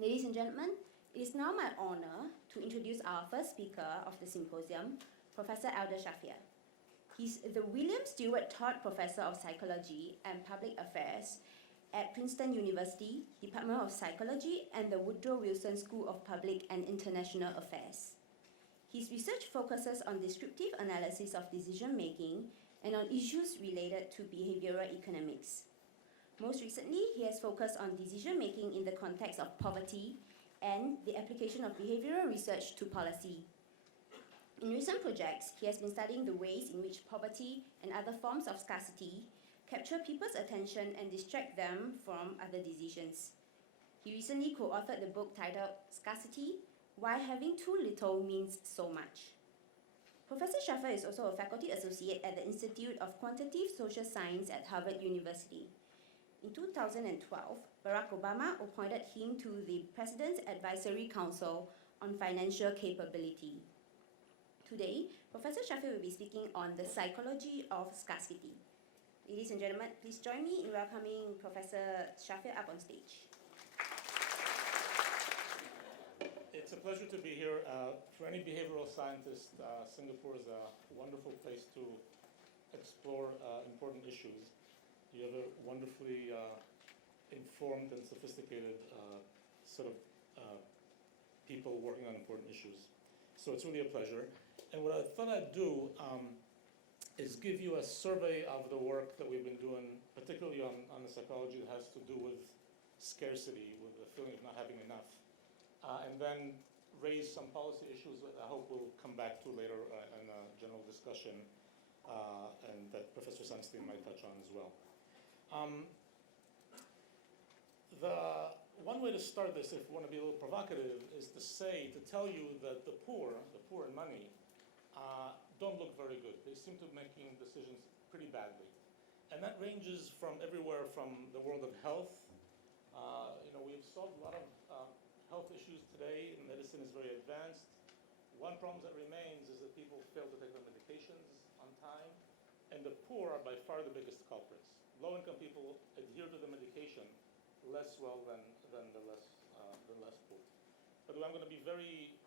Ladies and gentlemen, it is now my honor to introduce our first speaker of the symposium, Professor Eldar Shafir. He's the William Stewart Todd Professor of Psychology and Public Affairs at Princeton University, Department of Psychology, and the Woodrow Wilson School of Public and International Affairs. His research focuses on descriptive analysis of decision-making and on issues related to behavioral economics. Most recently, he has focused on decision-making in the context of poverty and the application of behavioral research to policy. In recent projects, he has been studying the ways in which poverty and other forms of scarcity capture people's attention and distract them from other decisions. He recently co-authored the book titled Scarcity: Why Having Too Little Means So Much. Professor Shafir is also a faculty associate at the Institute of Quantitative Social Science at Harvard University. In 2012, Barack Obama appointed him to the President's Advisory Council on Financial Capability. Today, Professor Shafir will be speaking on the psychology of scarcity. Ladies and gentlemen, please join me in welcoming Professor Shafir up on stage. It's a pleasure to be here. For any behavioral scientist, Singapore is a wonderful place to explore important issues. You have a wonderfully informed and sophisticated set of people working on important issues. So it's really a pleasure. And what I thought I'd do is give you a survey of the work that we've been doing, particularly on the psychology that has to do with scarcity, with the feeling of not having enough, and then raise some policy issues that I hope we'll come back to later in a general discussion, and that Professor Sunstein might touch on as well. The one way to start this, if you want to be a little provocative, is to tell you that the poor in money, don't look very good. They seem to be making decisions pretty badly. And that ranges from everywhere from the world of health. We've solved a lot of health issues today, and medicine is very advanced. One problem that remains is that people fail to take their medications on time, and the poor are by far the biggest culprits. Low-income people adhere to the medication less well than the less poor. By the way, I'm going to be very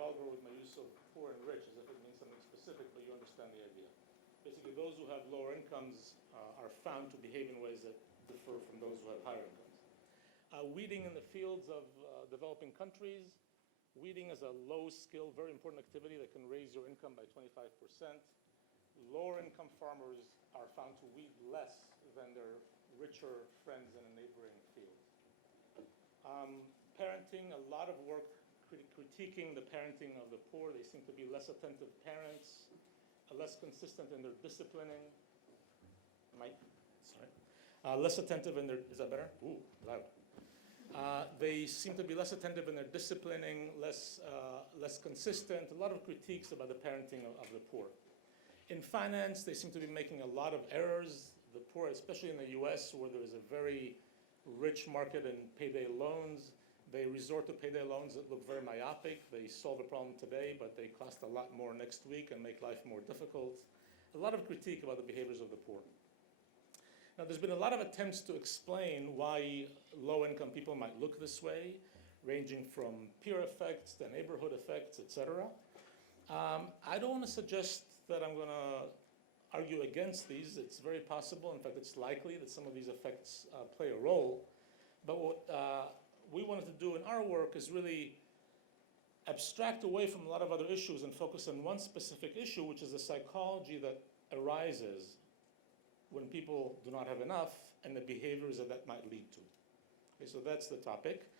vulgar with my use of poor and rich, as if it means something specific, but you understand the idea. Basically, those who have lower incomes are found to behave in ways that differ from those who have higher incomes. Weeding in the fields of developing countries. Weeding is a low-skill, very important activity that can raise your income by 25%. Lower-income farmers are found to weed less than their richer friends in a neighboring field. Parenting, a lot of work critiquing the parenting of the poor. They seem to be less attentive parents, less consistent in their disciplining. Less attentive in their, is that better? Ooh, loud. They seem to be less attentive in their disciplining, less consistent. A lot of critiques about the parenting of the poor. In finance, they seem to be making a lot of errors. The poor, especially in the US, where there is a very rich market in payday loans, they resort to payday loans that look very myopic. They solve a problem today, but they cost a lot more next week and make life more difficult. A lot of critique about the behaviors of the poor. Now, there's been a lot of attempts to explain why low-income people might look this way, ranging from peer effects to neighborhood effects, etc. I don't want to suggest that I'm going to argue against these. It's very possible, in fact, it's likely that some of these effects play a role. But what we wanted to do in our work is really abstract away from a lot of other issues and focus on one specific issue, which is the psychology that arises when people do not have enough and the behaviors that might lead to. Okay, so that's the topic.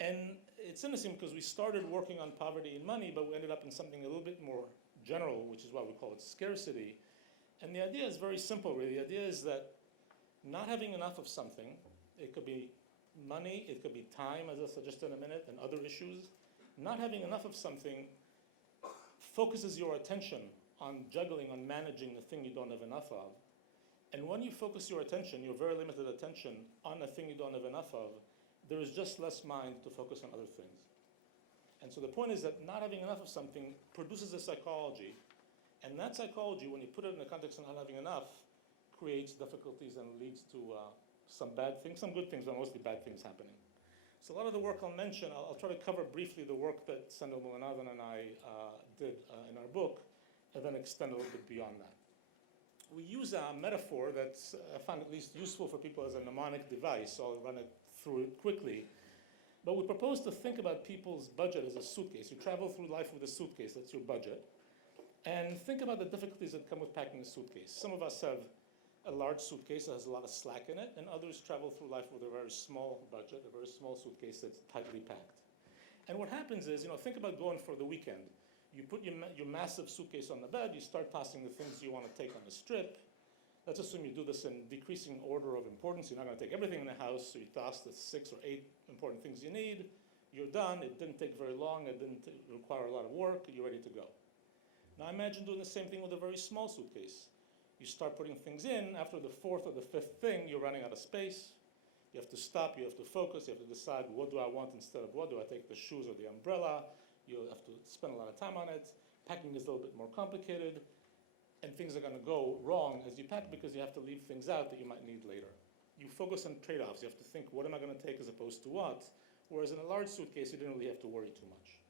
And it's interesting because we started working on poverty and money, but we ended up in something a little bit more general, which is why we call it scarcity. And the idea is very simple, really. The idea is that not having enough of something, it could be money, it could be time, as I suggested in a minute, and other issues. Not having enough of something focuses your attention on juggling, on managing the thing you don't have enough of. And when you focus your attention, your very limited attention, on a thing you don't have enough of, there is just less mind to focus on other things. And so the point is that not having enough of something produces a psychology, and that psychology, when you put it in the context of not having enough, creates difficulties and leads to some bad things, some good things, but mostly bad things happening. So a lot of the work I'll mention, I'll try to cover briefly the work that Sandal Mulanathan and I did in our book, and then extend a little bit beyond that. We use a metaphor that's I found at least useful for people as a mnemonic device, so I'll run it through it quickly. But we propose to think about people's budget as a suitcase. You travel through life with a suitcase, that's your budget. And think about the difficulties that come with packing a suitcase. Some of us have a large suitcase that has a lot of slack in it, and others travel through life with a very small budget, a very small suitcase that's tightly packed. And what happens is, think about going for the weekend. You put your massive suitcase on the bed, you start tossing the things you want to take on the strip. Let's assume you do this in decreasing order of importance. You're not going to take everything in the house, so you toss the 6 or 8 important things you need. You're done, it didn't take very long, it didn't require a lot of work, you're ready to go. Now imagine doing the same thing with a very small suitcase. You start putting things in, after the 4th or the 5th thing, you're running out of space. You have to stop, you have to focus, you have to decide what do I want instead of what. Do I take the shoes or the umbrella? You have to spend a lot of time on it. Packing is a little bit more complicated, and things are going to go wrong as you pack because you have to leave things out that you might need later. You focus on trade-offs. You have to think, what am I going to take as opposed to what? Whereas in a large suitcase, you didn't really have to worry too much.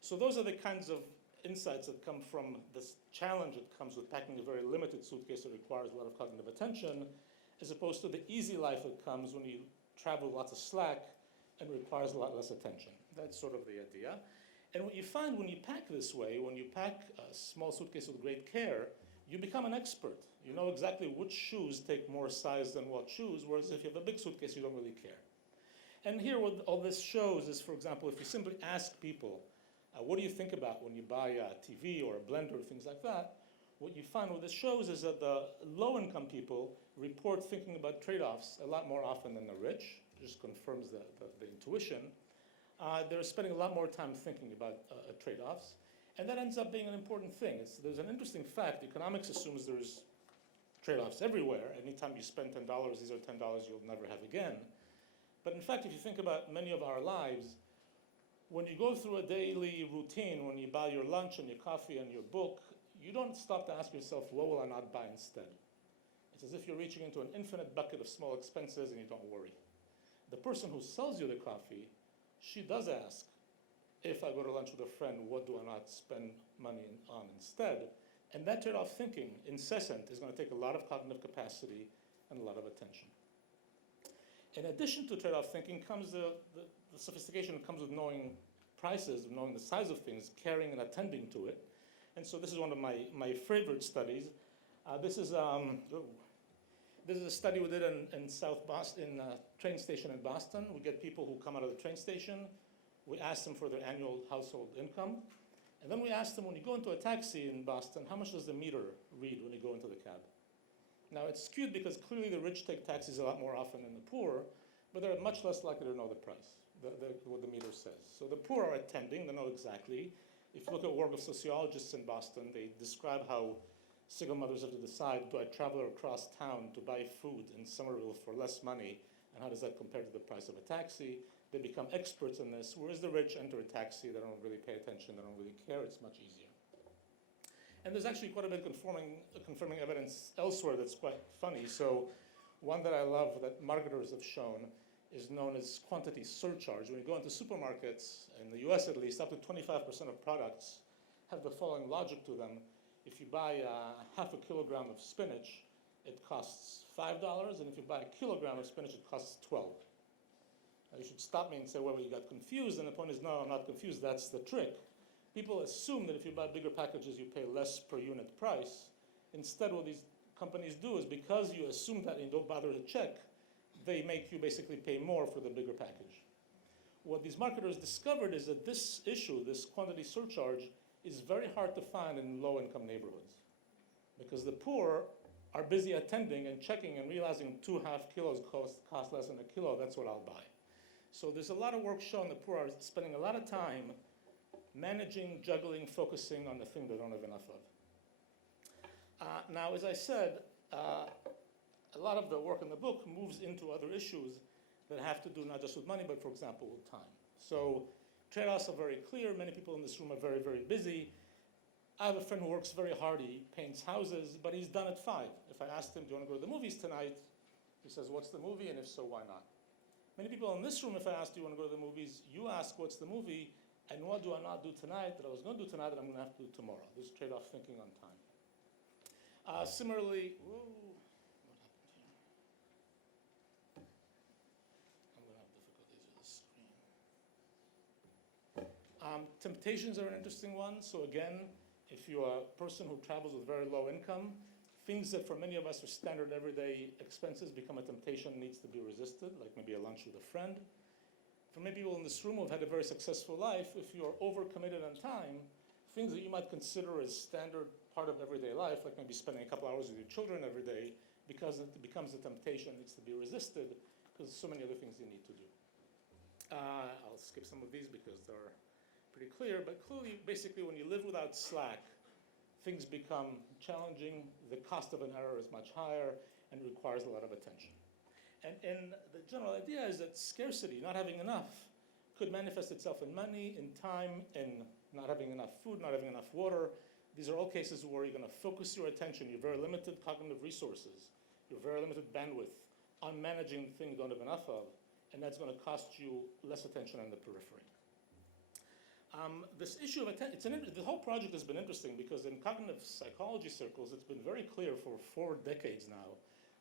So those are the kinds of insights that come from this challenge that comes with packing a very limited suitcase that requires a lot of cognitive attention, as opposed to the easy life that comes when you travel with lots of slack and requires a lot less attention. That's sort of the idea. And what you find when you pack this way, when you pack a small suitcase with great care, you become an expert. You know exactly which shoes take more size than what shoes, whereas if you have a big suitcase, you don't really care. And here what all this shows is, for example, if you simply ask people, what do you think about when you buy a TV or a blender, things like that? What you find, what this shows is that the low-income people report thinking about trade-offs a lot more often than the rich. It just confirms the intuition. They're spending a lot more time thinking about trade-offs. And that ends up being an important thing. There's an interesting fact. Economics assumes there's trade-offs everywhere. Anytime you spend $10, these are $10 you'll never have again. But in fact, if you think about many of our lives, when you go through a daily routine, when you buy your lunch and your coffee and your book, you don't stop to ask yourself, what will I not buy instead? It's as if you're reaching into an infinite bucket of small expenses and you don't worry. The person who sells you the coffee, she does ask, if I go to lunch with a friend, what do I not spend money on instead? And that trade-off thinking, incessant, is going to take a lot of cognitive capacity and a lot of attention. In addition to trade-off thinking comes the sophistication that comes with knowing prices, knowing the size of things, caring and attending to it. And so this is one of my favorite studies. This is a study we did in South Boston, in a train station in Boston. We get people who come out of the train station. We ask them for their annual household income. And then we ask them, when you go into a taxi in Boston, how much does the meter read when you go into the cab? Now, it's skewed because clearly the rich take taxis a lot more often than the poor, but they're much less likely to know the price, what the meter says. So the poor are attending, they know exactly. If you look at work of sociologists in Boston, they describe how single mothers have to decide, do I travel across town to buy food in Somerville for less money, and how does that compare to the price of a taxi? They become experts in this, whereas the rich enter a taxi, they don't really pay attention, they don't really care, it's much easier. And there's actually quite a bit of confirming evidence elsewhere that's quite funny. So one that I love that marketers have shown is known as quantity surcharge. When you go into supermarkets, in the US at least, up to 25% of products have the following logic to them. If you buy half a kilogram of spinach, it costs $5, and if you buy a kilogram of spinach, it costs $12. Now you should stop me and say, well, you got confused, and the point is, no, I'm not confused, that's the trick. People assume that if you buy bigger packages, you pay less per unit price. Instead, what these companies do is, because you assume that and you don't bother to check, they make you basically pay more for the bigger package. What these marketers discovered is that this issue, this quantity surcharge, is very hard to find in low-income neighborhoods, because the poor are busy attending and checking and realizing 2.5 kilos cost less than a kilo, that's what I'll buy. So there's a lot of work showing the poor are spending a lot of time managing, juggling, focusing on the thing they don't have enough of. Now, as I said, a lot of the work in the book moves into other issues that have to do not just with money, but for example, with time. So trade-offs are very clear. Many people in this room are very, very busy. I have a friend who works very hard. He paints houses, but he's done at 5. If I asked him, do you want to go to the movies tonight? He says, what's the movie? And if so, why not? Many people in this room, if I asked you want to go to the movies, you ask what's the movie, and what do I not do tonight that I was going to do tonight that I'm going to have to do tomorrow? This is trade-off thinking on time. Similarly, what happened here? I'm going to have difficulties with the screen. Temptations are an interesting one. So again, if you're a person who travels with very low income, things that for many of us are standard everyday expenses become a temptation, needs to be resisted, like maybe a lunch with a friend. For many people in this room who have had a very successful life, if you're overcommitted on time, things that you might consider as standard part of everyday life, like maybe spending a couple hours with your children every day, because it becomes a temptation, needs to be resisted, because there's so many other things you need to do. I'll skip some of these because they're pretty clear, but clearly, basically, when you live without slack, things become challenging, the cost of an error is much higher, and requires a lot of attention. And the general idea is that scarcity, not having enough, could manifest itself in money, in time, in not having enough food, not having enough water. These are all cases where you're going to focus your attention, your very limited cognitive resources, your very limited bandwidth on managing the thing you don't have enough of, and that's going to cost you less attention on the periphery. This issue of attention, the whole project has been interesting because in cognitive psychology circles, it's been very clear for 4 decades now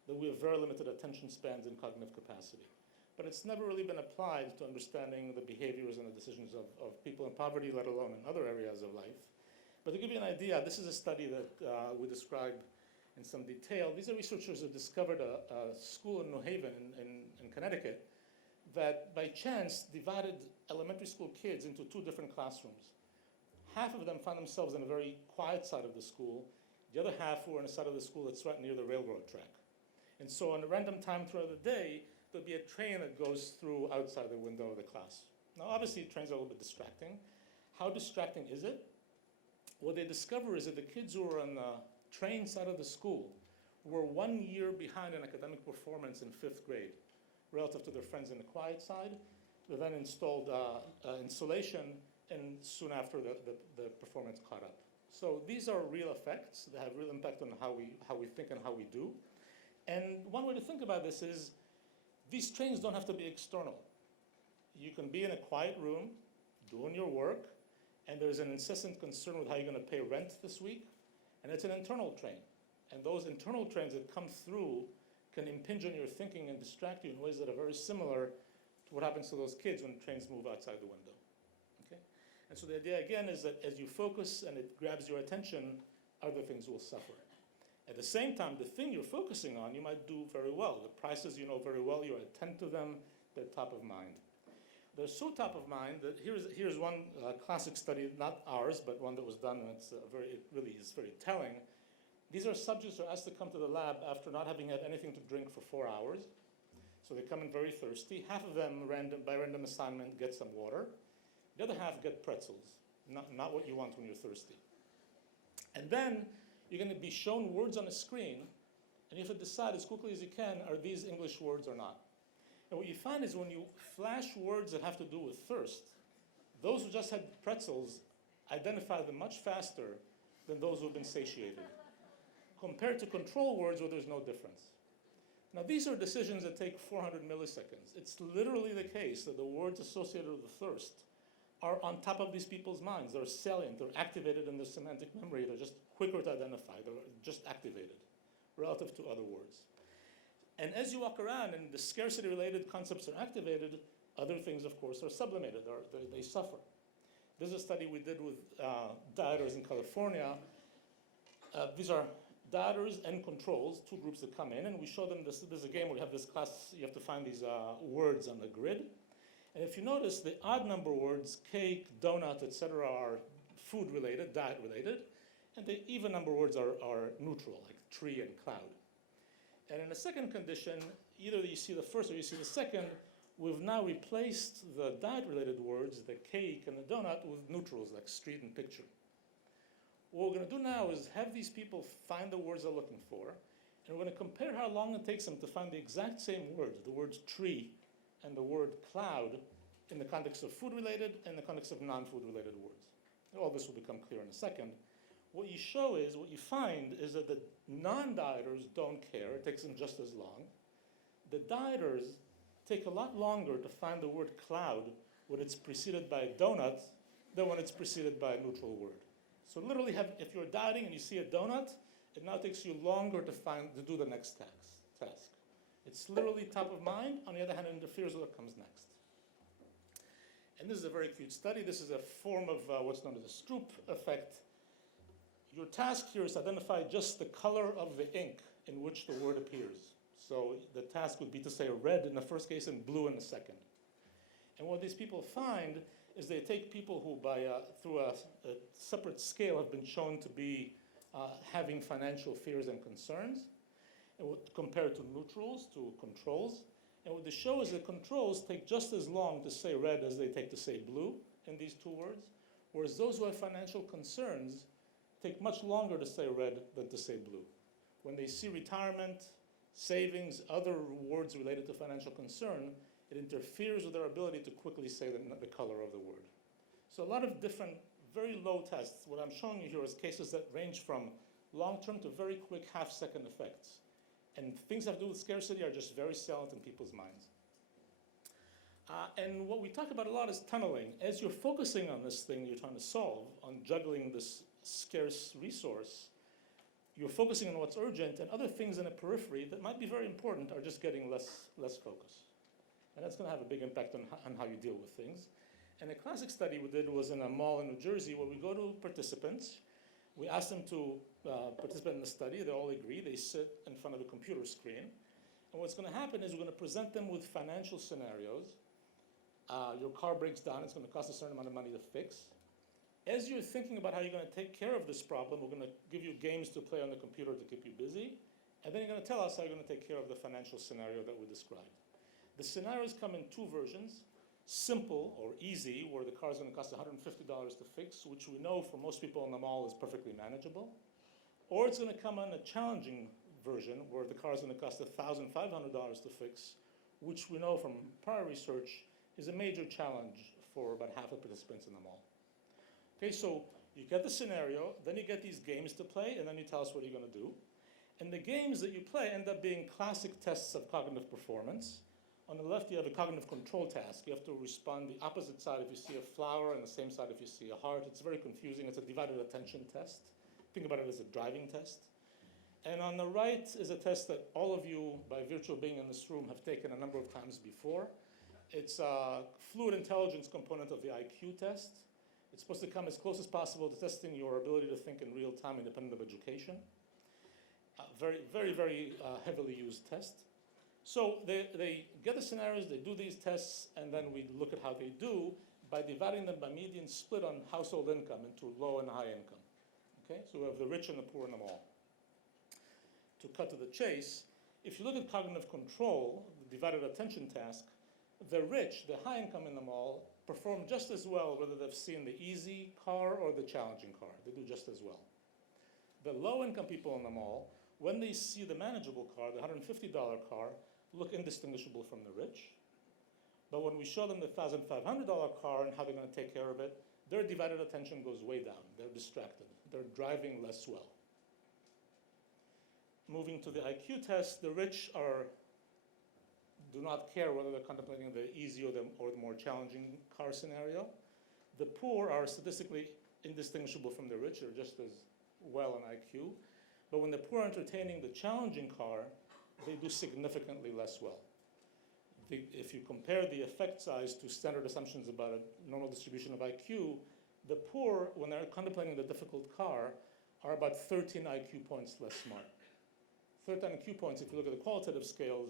that we have very limited attention spans and cognitive capacity. But it's never really been applied to understanding the behaviors and the decisions of people in poverty, let alone in other areas of life. But to give you an idea, this is a study that we describe in some detail. These are researchers who discovered a school in New Haven in Connecticut that by chance divided elementary school kids into 2 different classrooms. Half of them found themselves in a very quiet side of the school. The other half were on a side of the school that's right near the railroad track. And so on a random time throughout the day, there'll be a train that goes through outside the window of the class. Now, obviously, trains are a little bit distracting. How distracting is it? What they discover is that the kids who were on the train side of the school were 1 year behind in academic performance in 5th grade relative to their friends in the quiet side. They then installed insulation, and soon after the performance caught up. So these are real effects that have real impact on how we think and how we do. And one way to think about this is these trains don't have to be external. You can be in a quiet room doing your work, and there's an incessant concern with how you're going to pay rent this week, and it's an internal train. And those internal trains that come through can impinge on your thinking and distract you in ways that are very similar to what happens to those kids when trains move outside the window. Okay? And so the idea, again, is that as you focus and it grabs your attention, other things will suffer. At the same time, the thing you're focusing on, you might do very well. The prices you know very well, you attend to them, they're top of mind. They're so top of mind that here's one classic study, not ours, but one that was done, and it really is very telling. These are subjects who are asked to come to the lab after not having had anything to drink for 4 hours. So they come in very thirsty. Half of them, by random assignment, get some water. The other half get pretzels, not what you want when you're thirsty. And then you're going to be shown words on a screen, and you have to decide as quickly as you can, are these English words or not? And what you find is when you flash words that have to do with thirst, those who just had pretzels identify them much faster than those who have been satiated, compared to control words where there's no difference. Now, these are decisions that take 400 milliseconds. It's literally the case that the words associated with the thirst are on top of these people's minds. They're salient, they're activated in their semantic memory, they're just quicker to identify, they're just activated relative to other words. And as you walk around and the scarcity-related concepts are activated, other things, of course, are sublimated, or they suffer. This is a study we did with dieters in California. These are dieters and controls, 2 groups that come in, and we show them this. There's a game where you have this class, you have to find these words on the grid. And if you notice, the odd number words, cake, donut, etc., are food-related, diet-related, and the even number words are neutral, like tree and cloud. And in the second condition, either you see the first or you see the second, we've now replaced the diet-related words, the cake and the donut, with neutrals, like street and picture. What we're going to do now is have these people find the words they're looking for, and we're going to compare how long it takes them to find the exact same words, the words tree and the word cloud, in the context of food-related and the context of non-food-related words. All this will become clear in a second. What you find is that the non-dieters don't care. It takes them just as long. The dieters take a lot longer to find the word cloud when it's preceded by a donut than when it's preceded by a neutral word. So literally, if you're doubting and you see a donut, it now takes you longer to do the next task. It's literally top of mind. On the other hand, it interferes with what comes next. And this is a very cute study. This is a form of what's known as the Stroop effect. Your task here is to identify just the color of the ink in which the word appears. So the task would be to say red in the first case and blue in the second. And what these people find is they take people who, through a separate scale, have been shown to be having financial fears and concerns, and compared to neutrals, to controls. And what they show is that controls take just as long to say red as they take to say blue in these two words, whereas those who have financial concerns take much longer to say red than to say blue. When they see retirement, savings, other words related to financial concern, it interferes with their ability to quickly say the color of the word. So a lot of different, very low tests. What I'm showing you here is cases that range from long-term to very quick half-second effects. And things that have to do with scarcity are just very salient in people's minds. And what we talk about a lot is tunneling. As you're focusing on this thing you're trying to solve, on juggling this scarce resource, you're focusing on what's urgent, and other things in the periphery that might be very important are just getting less focus. And that's going to have a big impact on how you deal with things. And a classic study we did was in a mall in New Jersey where we go to participants. We ask them to participate in the study. They all agree. They sit in front of a computer screen. And what's going to happen is we're going to present them with financial scenarios. Your car breaks down. It's going to cost a certain amount of money to fix. As you're thinking about how you're going to take care of this problem, we're going to give you games to play on the computer to keep you busy. And then you're going to tell us how you're going to take care of the financial scenario that we described. The scenarios come in two versions. Simple or easy, where the car is going to cost $150 to fix, which we know for most people in the mall is perfectly manageable. Or it's going to come on a challenging version, where the car is going to cost $1,500 to fix, which we know from prior research is a major challenge for about half the participants in the mall. Okay, so you get the scenario, then you get these games to play, and then you tell us what you're going to do. And the games that you play end up being classic tests of cognitive performance. On the left, you have a cognitive control task. You have to respond the opposite side if you see a flower, and the same side if you see a heart. It's very confusing. It's a divided attention test. Think about it as a driving test. And on the right is a test that all of you, by virtue of being in this room, have taken a number of times before. It's a fluid intelligence component of the IQ test. It's supposed to come as close as possible to testing your ability to think in real time independent of education. Very, very, very heavily used test. So they get the scenarios, they do these tests, and then we look at how they do by dividing them by median split on household income into low and high income. Okay, so we have the rich and the poor in them all. To cut to the chase, if you look at cognitive control, the divided attention task, the rich, the high income in them all, perform just as well whether they've seen the easy car or the challenging car. They do just as well. The low income people in them all, when they see the manageable car, the $150 car, look indistinguishable from the rich. But when we show them the $1,500 car and how they're going to take care of it, their divided attention goes way down. They're distracted. They're driving less well. Moving to the IQ test, the rich do not care whether they're contemplating the easy or the more challenging car scenario. The poor are statistically indistinguishable from the rich. They're just as well in IQ. But when the poor are entertaining the challenging car, they do significantly less well. If you compare the effect size to standard assumptions about a normal distribution of IQ, the poor, when they're contemplating the difficult car, are about 13 IQ points less smart. 13 IQ points, if you look at the qualitative scales,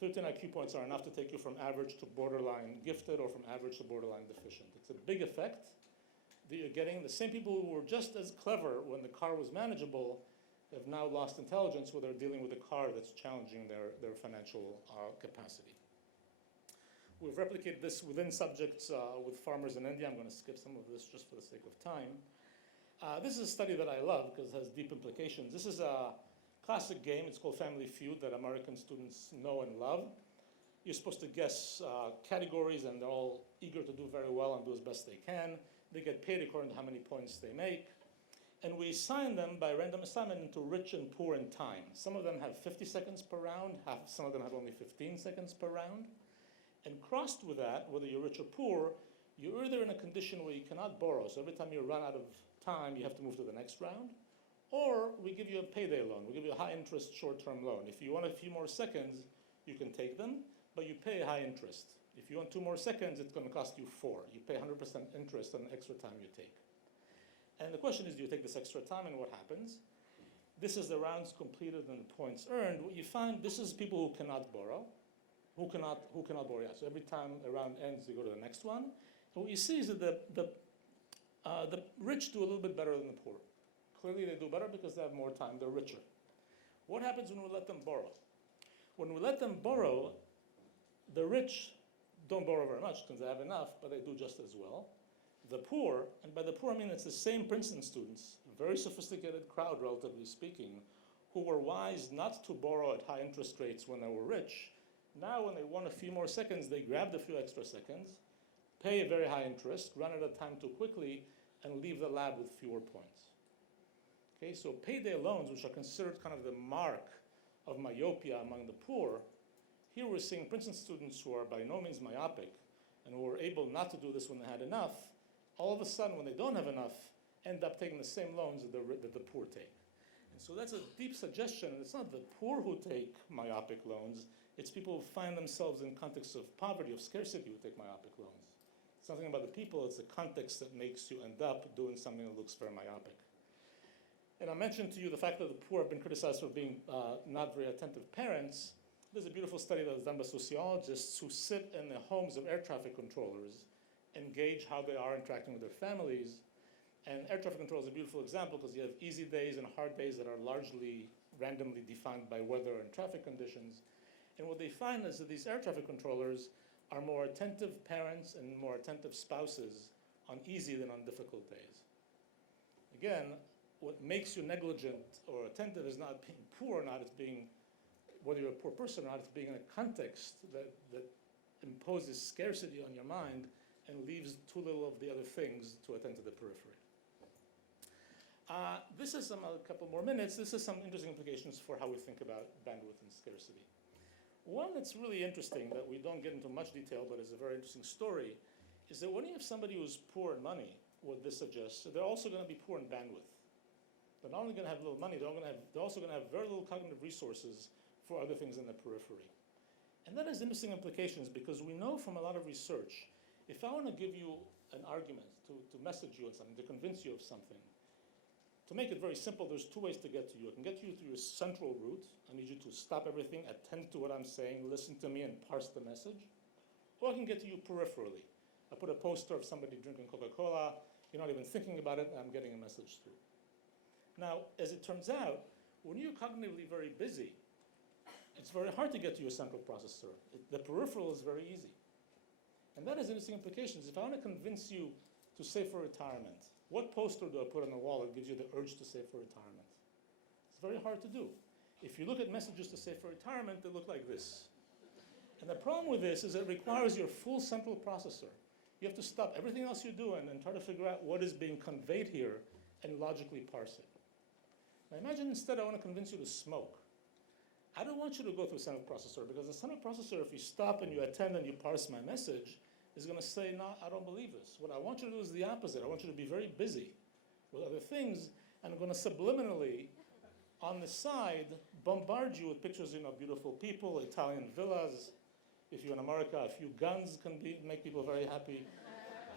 13 IQ points are enough to take you from average to borderline gifted or from average to borderline deficient. It's a big effect that you're getting. The same people who were just as clever when the car was manageable have now lost intelligence where they're dealing with a car that's challenging their financial capacity. We've replicated this within subjects with farmers in India. I'm going to skip some of this just for the sake of time. This is a study that I love because it has deep implications. This is a classic game. It's called Family Feud that American students know and love. You're supposed to guess categories, and they're all eager to do very well and do as best they can. They get paid according to how many points they make. And we assign them by random assignment into rich and poor in time. Some of them have 50 seconds per round. Some of them have only 15 seconds per round. And crossed with that, whether you're rich or poor, you're either in a condition where you cannot borrow, so every time you run out of time, you have to move to the next round, or we give you a payday loan. We give you a high-interest short-term loan. If you want a few more seconds, you can take them, but you pay high interest. If you want 2 more seconds, it's going to cost you 4. You pay 100% interest on the extra time you take. And the question is, do you take this extra time, and what happens? This is the rounds completed and the points earned. What you find, this is people who cannot borrow, who cannot borrow. Yeah. So every time a round ends, they go to the next one. And what you see is that the rich do a little bit better than the poor. Clearly, they do better because they have more time. They're richer. What happens when we let them borrow? When we let them borrow, the rich don't borrow very much because they have enough, but they do just as well. The poor, and by the poor I mean it's the same Princeton students, very sophisticated crowd, relatively speaking, who were wise not to borrow at high interest rates when they were rich. Now when they want a few more seconds, they grabbed a few extra seconds, pay a very high interest, run out of time too quickly, and leave the lab with fewer points. Okay, so payday loans, which are considered kind of the mark of myopia among the poor, here we're seeing Princeton students who are by no means myopic and who were able not to do this when they had enough, all of a sudden when they don't have enough, end up taking the same loans that the poor take. And so that's a deep suggestion. It's not the poor who take myopic loans, it's people who find themselves in contexts of poverty, of scarcity, who take myopic loans. It's nothing about the people, it's the context that makes you end up doing something that looks very myopic. And I mentioned to you the fact that the poor have been criticized for being not very attentive parents. There's a beautiful study that was done by sociologists who sit in the homes of air traffic controllers and gauge how they are interacting with their families. And air traffic control is a beautiful example because you have easy days and hard days that are largely randomly defined by weather and traffic conditions. And what they find is that these air traffic controllers are more attentive parents and more attentive spouses on easy than on difficult days. Again, what makes you negligent or attentive is not being poor or not, it's being, whether you're a poor person or not, it's being in a context that imposes scarcity on your mind and leaves too little of the other things to attend to the periphery. This is a couple more minutes. This is some interesting implications for how we think about bandwidth and scarcity. One that's really interesting that we don't get into much detail, but is a very interesting story, is that when you have somebody who's poor in money, what this suggests, they're also going to be poor in bandwidth. They're not only going to have little money, they're also going to have very little cognitive resources for other things in the periphery. And that has interesting implications because we know from a lot of research, if I want to give you an argument, to message you on something, to convince you of something, to make it very simple, there's 2 ways to get to you. I can get you through your central route. I need you to stop everything, attend to what I'm saying, listen to me, and parse the message. Or I can get to you peripherally. I put a poster of somebody drinking Coca-Cola, you're not even thinking about it, and I'm getting a message through. Now, as it turns out, when you're cognitively very busy, it's very hard to get to your central processor. The peripheral is very easy. And that has interesting implications. If I want to convince you to save for retirement, what poster do I put on the wall that gives you the urge to save for retirement? It's very hard to do. If you look at messages to save for retirement, they look like this. And the problem with this is it requires your full central processor. You have to stop everything else you're doing and try to figure out what is being conveyed here and logically parse it. Now imagine instead I want to convince you to smoke. I don't want you to go through a central processor because the central processor, if you stop and you attend and you parse my message, is going to say, no, I don't believe this. What I want you to do is the opposite. I want you to be very busy with other things, and I'm going to subliminally, on the side, bombard you with pictures of beautiful people, Italian villas. If you're in America, a few guns can make people very happy.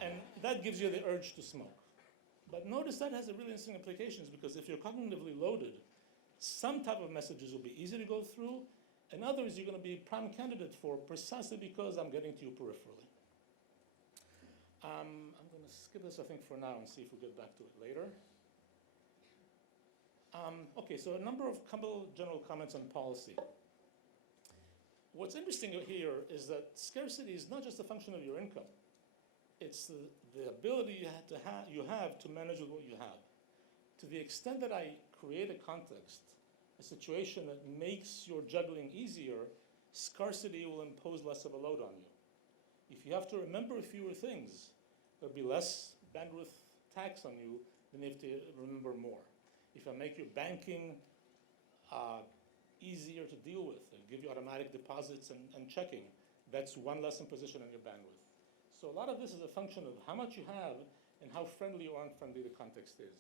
And that gives you the urge to smoke. But notice that has a really interesting implications because if you're cognitively loaded, some type of messages will be easy to go through, and others you're going to be prime candidate for precisely because I'm getting to you peripherally. I'm going to skip this, I think, for now and see if we get back to it later. Okay, so a number of general comments on policy. What's interesting here is that scarcity is not just a function of your income. It's the ability you have to manage with what you have. To the extent that I create a context, a situation that makes your juggling easier, scarcity will impose less of a load on you. If you have to remember fewer things, there'll be less bandwidth tax on you than if you have to remember more. If I make your banking easier to deal with and give you automatic deposits and checking, That's one lesson position on your bandwidth. So a lot of this is a function of how much you have and how friendly or unfriendly the context is.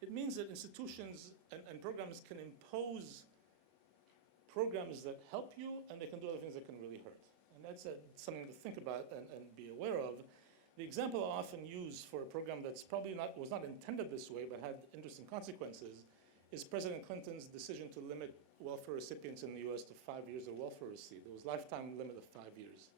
It means that institutions and programs can impose programs that help you, and they can do other things that can really hurt. And that's something to think about and be aware of. The example I often use for a program that's probably was not intended this way, but had interesting consequences, is President Clinton's decision to limit welfare recipients in the US to 5 years of welfare receipt. There was a lifetime limit of 5 years.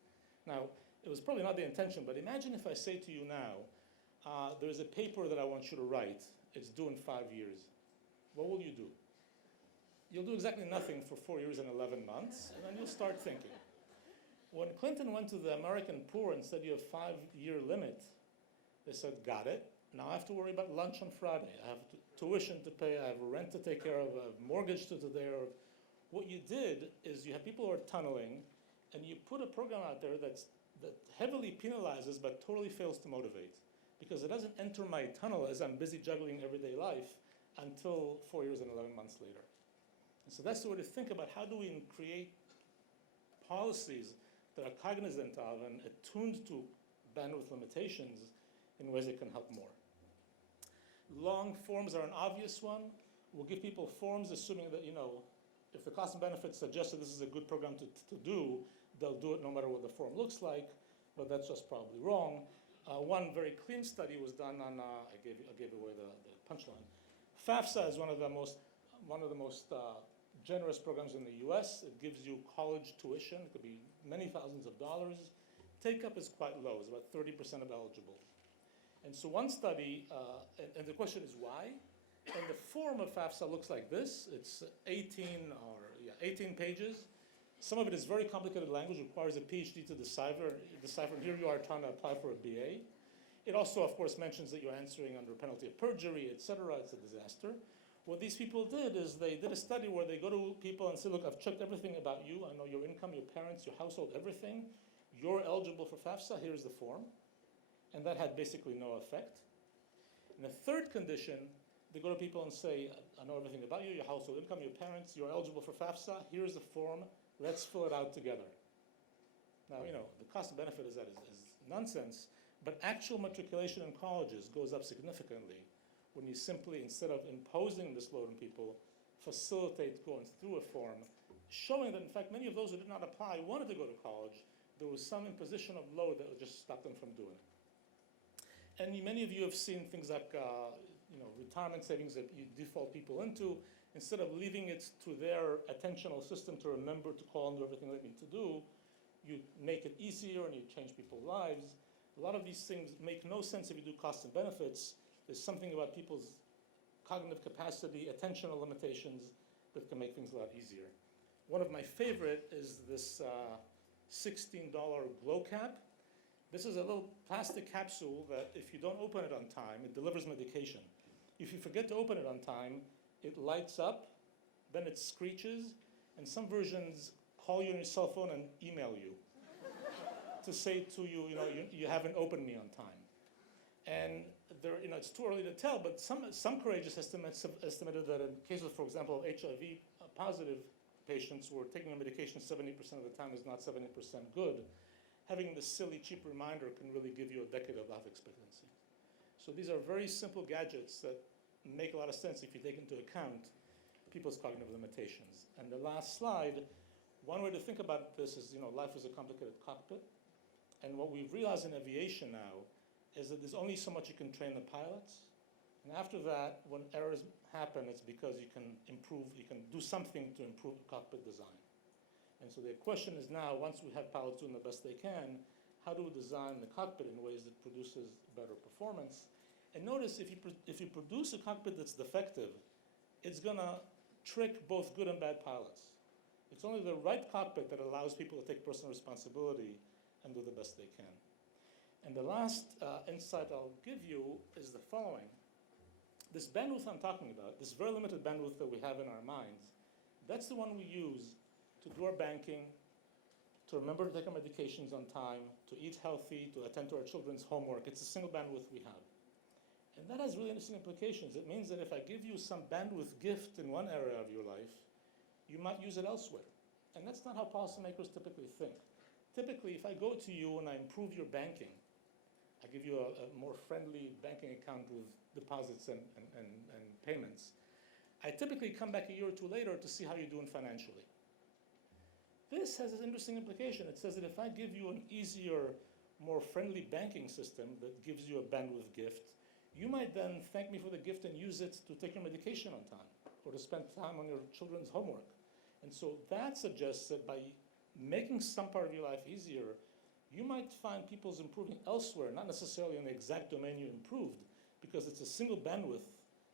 Now, it was probably not the intention, but imagine if I say to you now, there's a paper that I want you to write. It's due in 5 years. What will you do? You'll do exactly nothing for 4 years and 11 months, and then you'll start thinking. When Clinton went to the American poor and said you have 5-year limit, they said, got it. Now I have to worry about lunch on Friday. I have tuition to pay. I have rent to take care of. I have mortgage to take care of. What you did is you have people who are tunneling, and you put a program out there that heavily penalizes but totally fails to motivate, because it doesn't enter my tunnel as I'm busy juggling everyday life until 4 years and 11 months later. And so that's the way to think about how do we create policies that are cognizant of and attuned to bandwidth limitations in ways that can help more. Long forms are an obvious one. We'll give people forms assuming that, if the cost and benefits suggest that this is a good program to do, they'll do it no matter what the form looks like, but that's just probably wrong. One very clean study was done on, I gave away the punchline. FAFSA is one of the most generous programs in the US. It gives you college tuition. It could be many thousands of dollars. Take-up is quite low. It's about 30% of eligible. And so one study, and the question is why? And the form of FAFSA looks like this. It's 18 pages. Some of it is very complicated language, requires a PhD to decipher. Here you are trying to apply for a BA. It also, of course, mentions that you're answering under penalty of perjury, et cetera. It's a disaster. What these people did is they did a study where they go to people and say, look, I've checked everything about you. I know your income, your parents, your household, everything. You're eligible for FAFSA. Here's the form. And that had basically no effect. In the third condition, they go to people and say, I know everything about you, your household income, your parents. You're eligible for FAFSA. Here's the form. Let's fill it out together. Now, the cost and benefit is nonsense, but actual matriculation in colleges goes up significantly when you simply, instead of imposing this load on people, facilitate going through a form, showing that, in fact, many of those who did not apply wanted to go to college. There was some imposition of load that would just stop them from doing it. And many of you have seen things like retirement savings that you default people into. Instead of leaving it to their attentional system to remember to call and do everything they need to do, you make it easier and you change people's lives. A lot of these things make no sense if you do costs and benefits. There's something about people's cognitive capacity, attentional limitations that can make things a lot easier. One of my favorite is this $16 glow cap. This is a little plastic capsule that if you don't open it on time, it delivers medication. If you forget to open it on time, it lights up, then it screeches, and some versions call you on your cell phone and email you to say to you, you haven't opened me on time. And it's too early to tell, but some courageous estimates have estimated that in cases, for example, of HIV positive patients who are taking a medication 70% of the time is not 70% good, having this silly, cheap reminder can really give you a decade of life expectancy. So these are very simple gadgets that make a lot of sense if you take into account people's cognitive limitations. And the last slide, one way to think about this is, life is a complicated cockpit. And what we've realized in aviation now is that there's only so much you can train the pilots. And after that, when errors happen, it's because you can do something to improve the cockpit design. And so the question is now, once we have pilots doing the best they can, how do we design the cockpit in ways that produces better performance? And notice if you produce a cockpit that's defective, it's going to trick both good and bad pilots. It's only the right cockpit that allows people to take personal responsibility and do the best they can. And the last insight I'll give you is the following. This bandwidth I'm talking about, this very limited bandwidth that we have in our minds, that's the one we use to do our banking, to remember to take our medications on time, to eat healthy, to attend to our children's homework. It's a single bandwidth we have. And that has really interesting implications. It means that if I give you some bandwidth gift in one area of your life, you might use it elsewhere. And that's not how policymakers typically think. Typically, if I go to you and I improve your banking, I give you a more friendly banking account with deposits and payments, I typically come back a year or two later to see how you're doing financially. This has an interesting implication. It says that if I give you an easier, more friendly banking system that gives you a bandwidth gift, you might then thank me for the gift and use it to take your medication on time or to spend time on your children's homework. And so that suggests that by making some part of your life easier, you might find people's improving elsewhere, not necessarily in the exact domain you improved, because it's a single bandwidth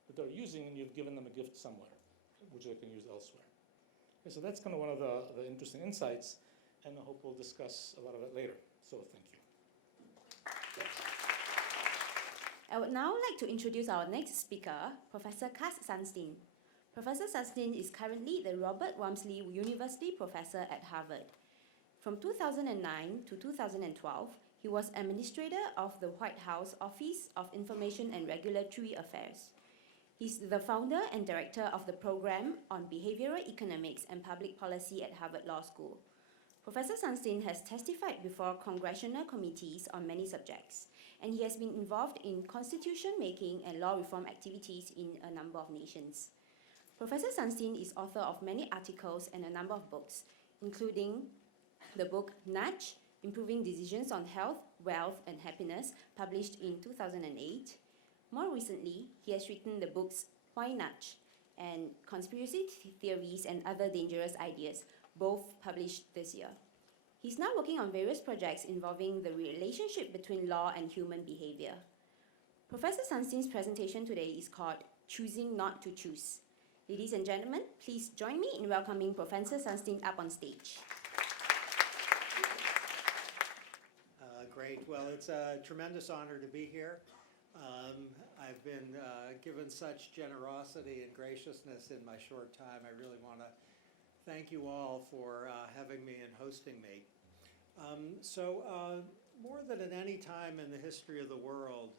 that they're using and you've given them a gift somewhere, which they can use elsewhere. Okay, so that's kind of one of the interesting insights, and I hope we'll discuss a lot of it later. So thank you. I would now like to introduce our next speaker, Professor Cass Sunstein. Professor Sunstein is currently the Robert Walmsley University Professor at Harvard. From 2009 to 2012, he was Administrator of the White House Office of Information and Regulatory Affairs. He's the founder and director of the program on Behavioural Economics and Public Policy at Harvard Law School. Professor Sunstein has testified before congressional committees on many subjects, and he has been involved in constitution making and law reform activities in a number of nations. Professor Sunstein is author of many articles and a number of books, including the book Nudge, Improving Decisions on Health, Wealth, and Happiness, published in 2008. More recently, he has written the books Why Nudge and Conspiracy Theories and Other Dangerous Ideas, both published this year. He's now working on various projects involving the relationship between law and human behavior. Professor Sunstein's presentation today is called Choosing Not to Choose. Ladies and gentlemen, please join me in welcoming Professor Sunstein up on stage. Great. Well, it's a tremendous honor to be here. I've been given such generosity and graciousness in my short time. I really want to thank you all for having me and hosting me. More than at any time in the history of the world,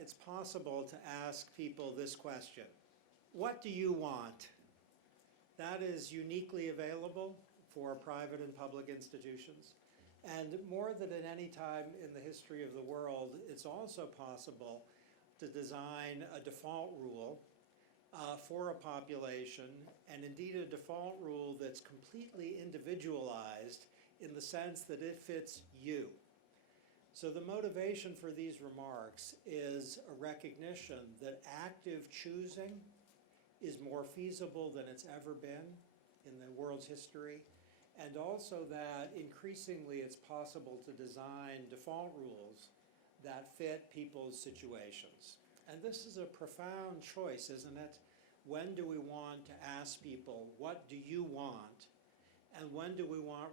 it's possible to ask people this question: what do you want? That is uniquely available for private and public institutions. And more than at any time in the history of the world, it's also possible to design a default rule for a population, and indeed a default rule that's completely individualized in the sense that it fits you. So the motivation for these remarks is a recognition that active choosing is more feasible than it's ever been in the world's history, and also that increasingly it's possible to design default rules that fit people's situations. And this is a profound choice, isn't it? When do we want to ask people, what do you want? And when do we want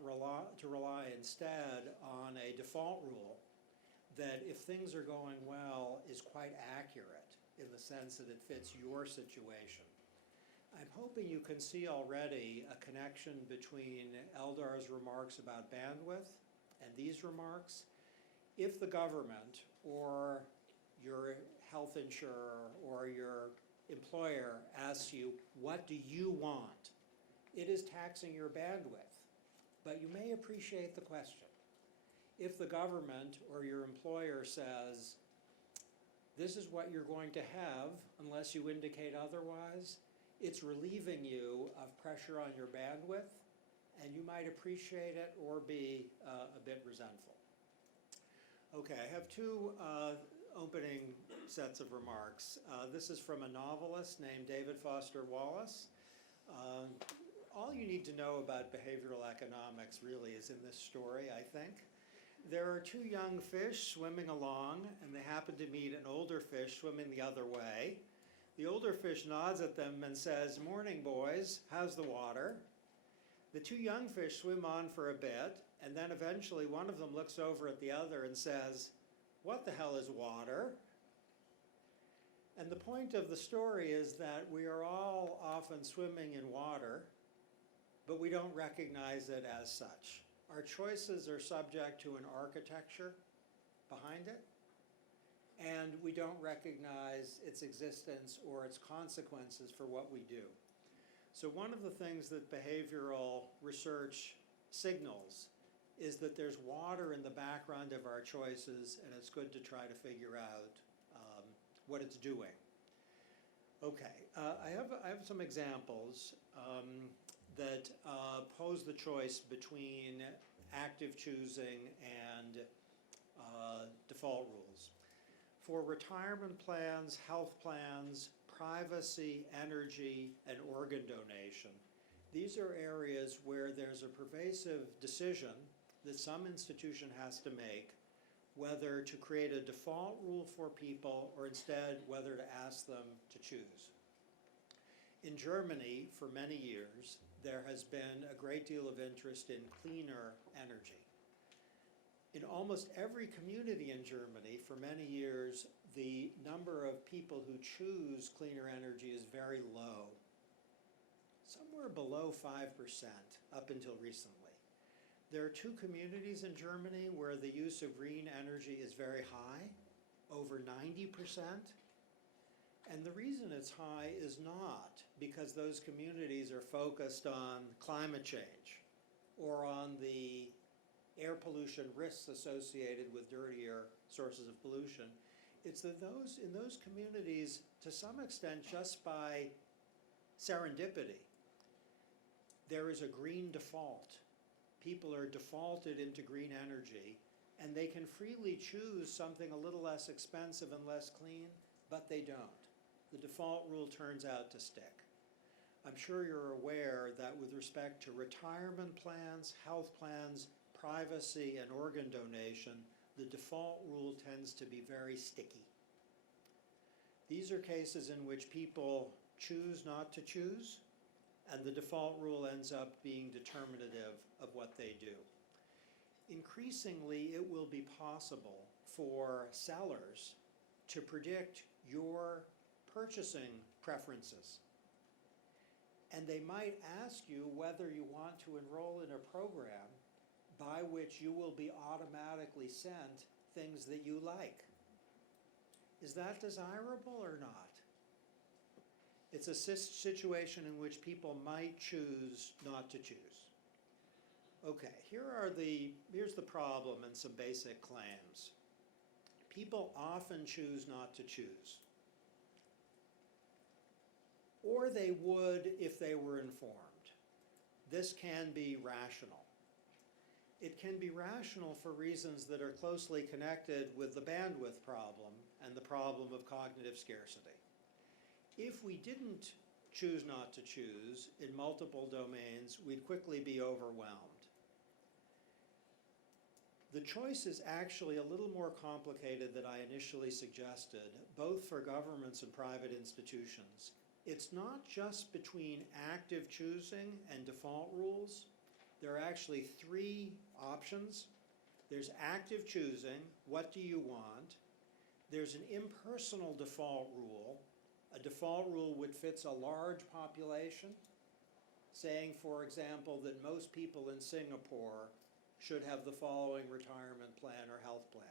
to rely instead on a default rule that, if things are going well, is quite accurate in the sense that it fits your situation? I'm hoping you can see already a connection between Eldar's remarks about bandwidth and these remarks. If the government or your health insurer or your employer asks you, what do you want? It is taxing your bandwidth, but you may appreciate the question. If the government or your employer says, this is what you're going to have unless you indicate otherwise, it's relieving you of pressure on your bandwidth, and you might appreciate it or be a bit resentful. Okay, I have two opening sets of remarks. This is from a novelist named David Foster Wallace. All you need to know about behavioral economics really is in this story, I think. There are two young fish swimming along, and they happen to meet an older fish swimming the other way. The older fish nods at them and says, "Morning, boys, how's the water?" The two young fish swim on for a bit, and then eventually one of them looks over at the other and says, "What the hell is water?" And the point of the story is that we are all often swimming in water, but we don't recognize it as such. Our choices are subject to an architecture behind it, and we don't recognize its existence or its consequences for what we do. So one of the things that behavioral research signals is that there's water in the background of our choices, and it's good to try to figure out what it's doing. Okay, I have some examples that pose the choice between active choosing and default rules. For retirement plans, health plans, privacy, energy, and organ donation, these are areas where there's a pervasive decision that some institution has to make whether to create a default rule for people or instead whether to ask them to choose. In Germany, for many years, there has been a great deal of interest in cleaner energy. In almost every community in Germany, for many years, the number of people who choose cleaner energy is very low, somewhere below 5% up until recently. There are two communities in Germany where the use of green energy is very high, over 90%. And the reason it's high is not because those communities are focused on climate change or on the air pollution risks associated with dirtier sources of pollution. It's that in those communities, to some extent, just by serendipity, there is a green default. People are defaulted into green energy, and they can freely choose something a little less expensive and less clean, but they don't. The default rule turns out to stick. I'm sure you're aware that with respect to retirement plans, health plans, privacy, and organ donation, the default rule tends to be very sticky. These are cases in which people choose not to choose, and the default rule ends up being determinative of what they do. Increasingly, it will be possible for sellers to predict your purchasing preferences. And they might ask you whether you want to enroll in a program by which you will be automatically sent things that you like. Is that desirable or not? It's a situation in which people might choose not to choose. Okay, here's the problem and some basic claims. People often choose not to choose. Or they would if they were informed. This can be rational. It can be rational for reasons that are closely connected with the bandwidth problem and the problem of cognitive scarcity. If we didn't choose not to choose in multiple domains, we'd quickly be overwhelmed. The choice is actually a little more complicated than I initially suggested, both for governments and private institutions. It's not just between active choosing and default rules. There are actually three options. There's active choosing, what do you want? There's an impersonal default rule, a default rule which fits a large population, saying, for example, that most people in Singapore should have the following retirement plan or health plan.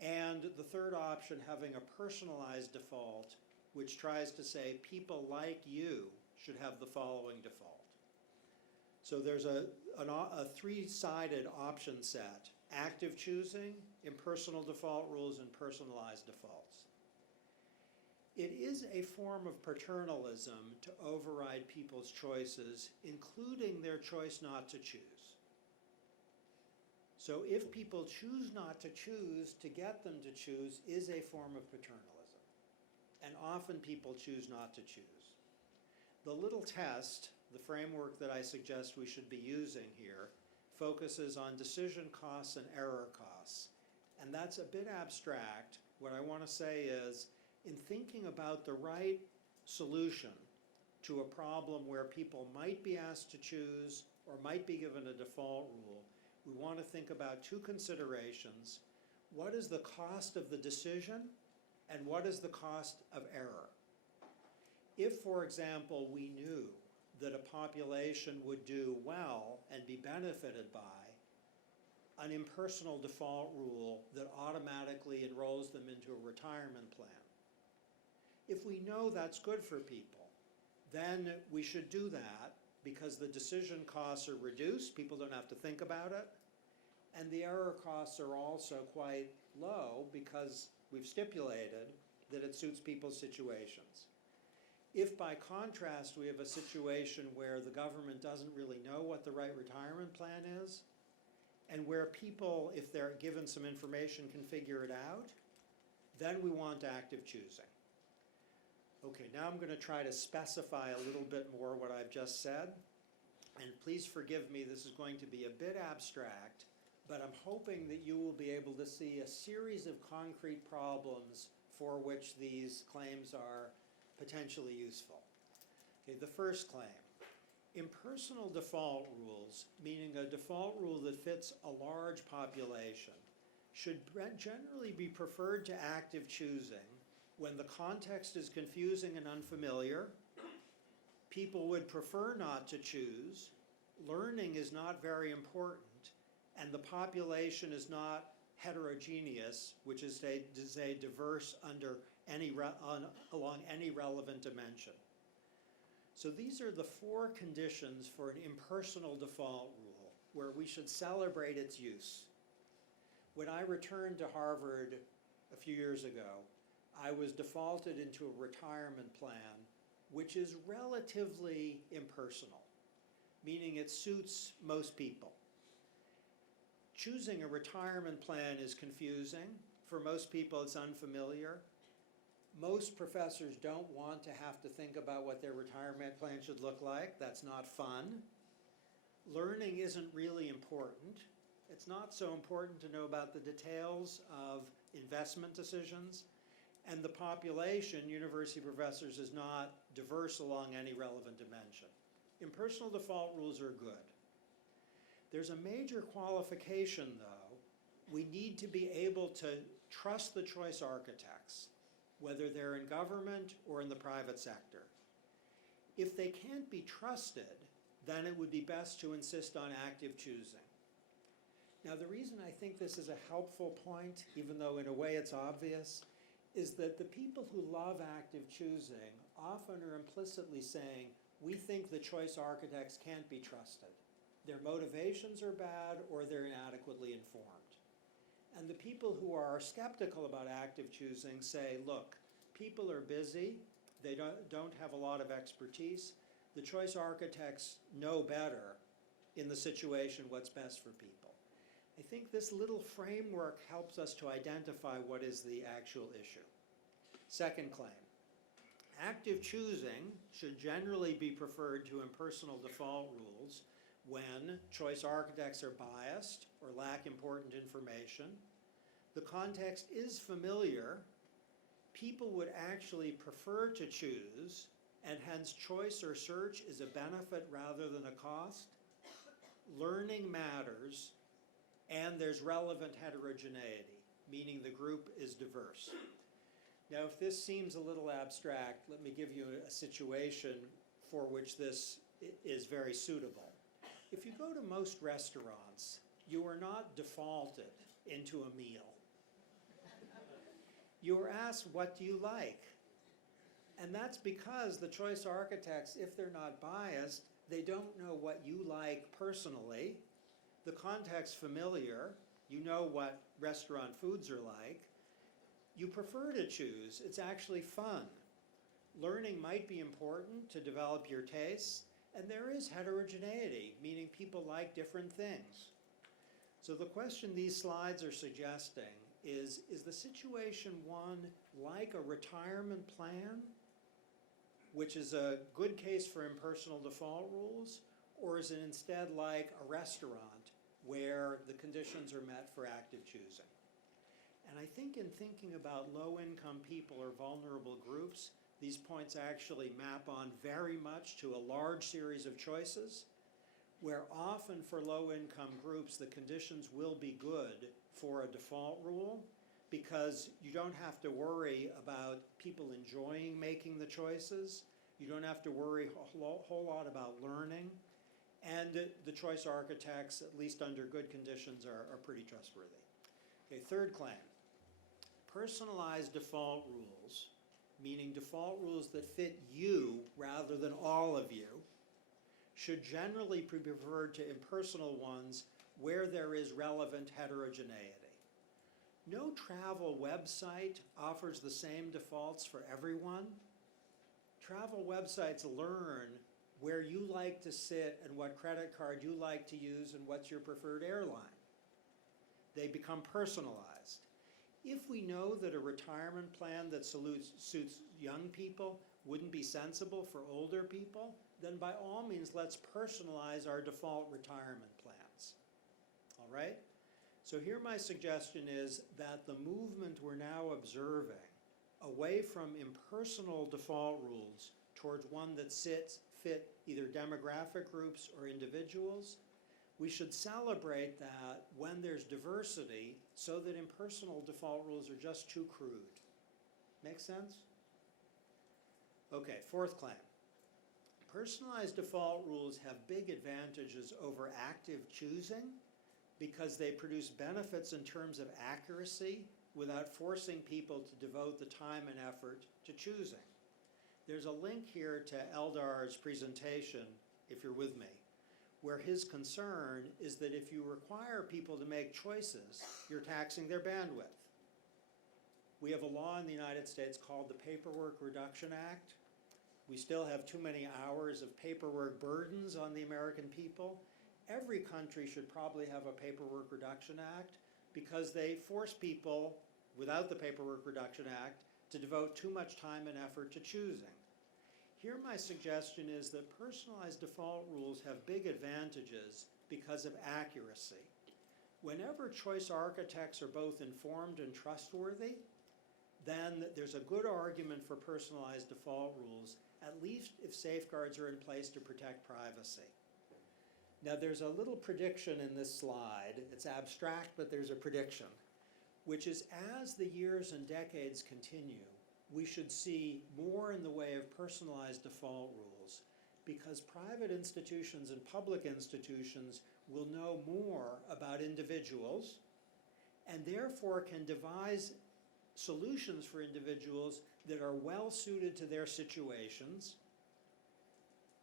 And the third option, having a personalized default, which tries to say people like you should have the following default. So there's a three-sided option set: active choosing, impersonal default rules, and personalized defaults. It is a form of paternalism to override people's choices, including their choice not to choose. So if people choose not to choose, to get them to choose is a form of paternalism. And often people choose not to choose. The little test, the framework that I suggest we should be using here, focuses on decision costs and error costs. And that's a bit abstract. What I want to say is, in thinking about the right solution to a problem where people might be asked to choose or might be given a default rule, we want to think about two considerations. What is the cost of the decision, and what is the cost of error? If, for example, we knew that a population would do well and be benefited by an impersonal default rule that automatically enrolls them into a retirement plan, if we know that's good for people, then we should do that because the decision costs are reduced, people don't have to think about it, and the error costs are also quite low because we've stipulated that it suits people's situations. If by contrast we have a situation where the government doesn't really know what the right retirement plan is, and where people, if they're given some information, can figure it out, then we want active choosing. Okay, now I'm going to try to specify a little bit more what I've just said. And please forgive me, this is going to be a bit abstract, but I'm hoping that you will be able to see a series of concrete problems for which these claims are potentially useful. Okay, the first claim. Impersonal default rules, meaning a default rule that fits a large population, should generally be preferred to active choosing when the context is confusing and unfamiliar. People would prefer not to choose, learning is not very important, and the population is not heterogeneous, which is to say diverse under along any relevant dimension. So these are the 4 conditions for an impersonal default rule where we should celebrate its use. When I returned to Harvard a few years ago, I was defaulted into a retirement plan which is relatively impersonal, meaning it suits most people. Choosing a retirement plan is confusing. For most people, it's unfamiliar. Most professors don't want to have to think about what their retirement plan should look like. That's not fun. Learning isn't really important. It's not so important to know about the details of investment decisions. And the population, university professors, is not diverse along any relevant dimension. Impersonal default rules are good. There's a major qualification, though. We need to be able to trust the choice architects, whether they're in government or in the private sector. If they can't be trusted, then it would be best to insist on active choosing. Now, the reason I think this is a helpful point, even though in a way it's obvious, is that the people who love active choosing often are implicitly saying, we think the choice architects can't be trusted. Their motivations are bad or they're inadequately informed. And the people who are skeptical about active choosing say, look, people are busy, they don't have a lot of expertise. The choice architects know better in the situation what's best for people. I think this little framework helps us to identify what is the actual issue. Second claim. Active choosing should generally be preferred to impersonal default rules when choice architects are biased or lack important information. The context is familiar. People would actually prefer to choose, and hence choice or search is a benefit rather than a cost. Learning matters, and there's relevant heterogeneity, meaning the group is diverse. Now, if this seems a little abstract, let me give you a situation for which this is very suitable. If you go to most restaurants, you are not defaulted into a meal. You are asked, what do you like? And that's because the choice architects, if they're not biased, they don't know what you like personally. The context familiar, you know what restaurant foods are like. You prefer to choose, it's actually fun. Learning might be important to develop your tastes, and there is heterogeneity, meaning people like different things. So the question these slides are suggesting is the situation one like a retirement plan, which is a good case for impersonal default rules, or is it instead like a restaurant where the conditions are met for active choosing? And I think in thinking about low-income people or vulnerable groups, these points actually map on very much to a large series of choices, where often for low-income groups, the conditions will be good for a default rule because you don't have to worry about people enjoying making the choices. You don't have to worry a whole lot about learning. And the choice architects, at least under good conditions, are pretty trustworthy. Okay, third claim. Personalized default rules meaning default rules that fit you rather than all of you, should generally be preferred to impersonal ones where there is relevant heterogeneity. No travel website offers the same defaults for everyone. Travel websites learn where you like to sit and what credit card you like to use and what's your preferred airline. They become personalized. If we know that a retirement plan that suits young people wouldn't be sensible for older people, then by all means, let's personalize our default retirement plans. All right? So here my suggestion is that the movement we're now observing away from impersonal default rules towards one that fit either demographic groups or individuals, we should celebrate that when there's diversity so that impersonal default rules are just too crude. Make sense? Okay, fourth claim. Personalized default rules have big advantages over active choosing because they produce benefits in terms of accuracy without forcing people to devote the time and effort to choosing. There's a link here to Eldar's presentation, if you're with me, where his concern is that if you require people to make choices, you're taxing their bandwidth. We have a law in the United States called the Paperwork Reduction Act. We still have too many hours of paperwork burdens on the American people. Every country should probably have a Paperwork Reduction Act because they force people, without the Paperwork Reduction Act, to devote too much time and effort to choosing. Here my suggestion is that personalized default rules have big advantages because of accuracy. Whenever choice architects are both informed and trustworthy, then there's a good argument for personalized default rules, at least if safeguards are in place to protect privacy. Now there's a little prediction in this slide. It's abstract, but there's a prediction, which is as the years and decades continue, we should see more in the way of personalized default rules because private institutions and public institutions will know more about individuals and therefore can devise solutions for individuals that are well suited to their situations.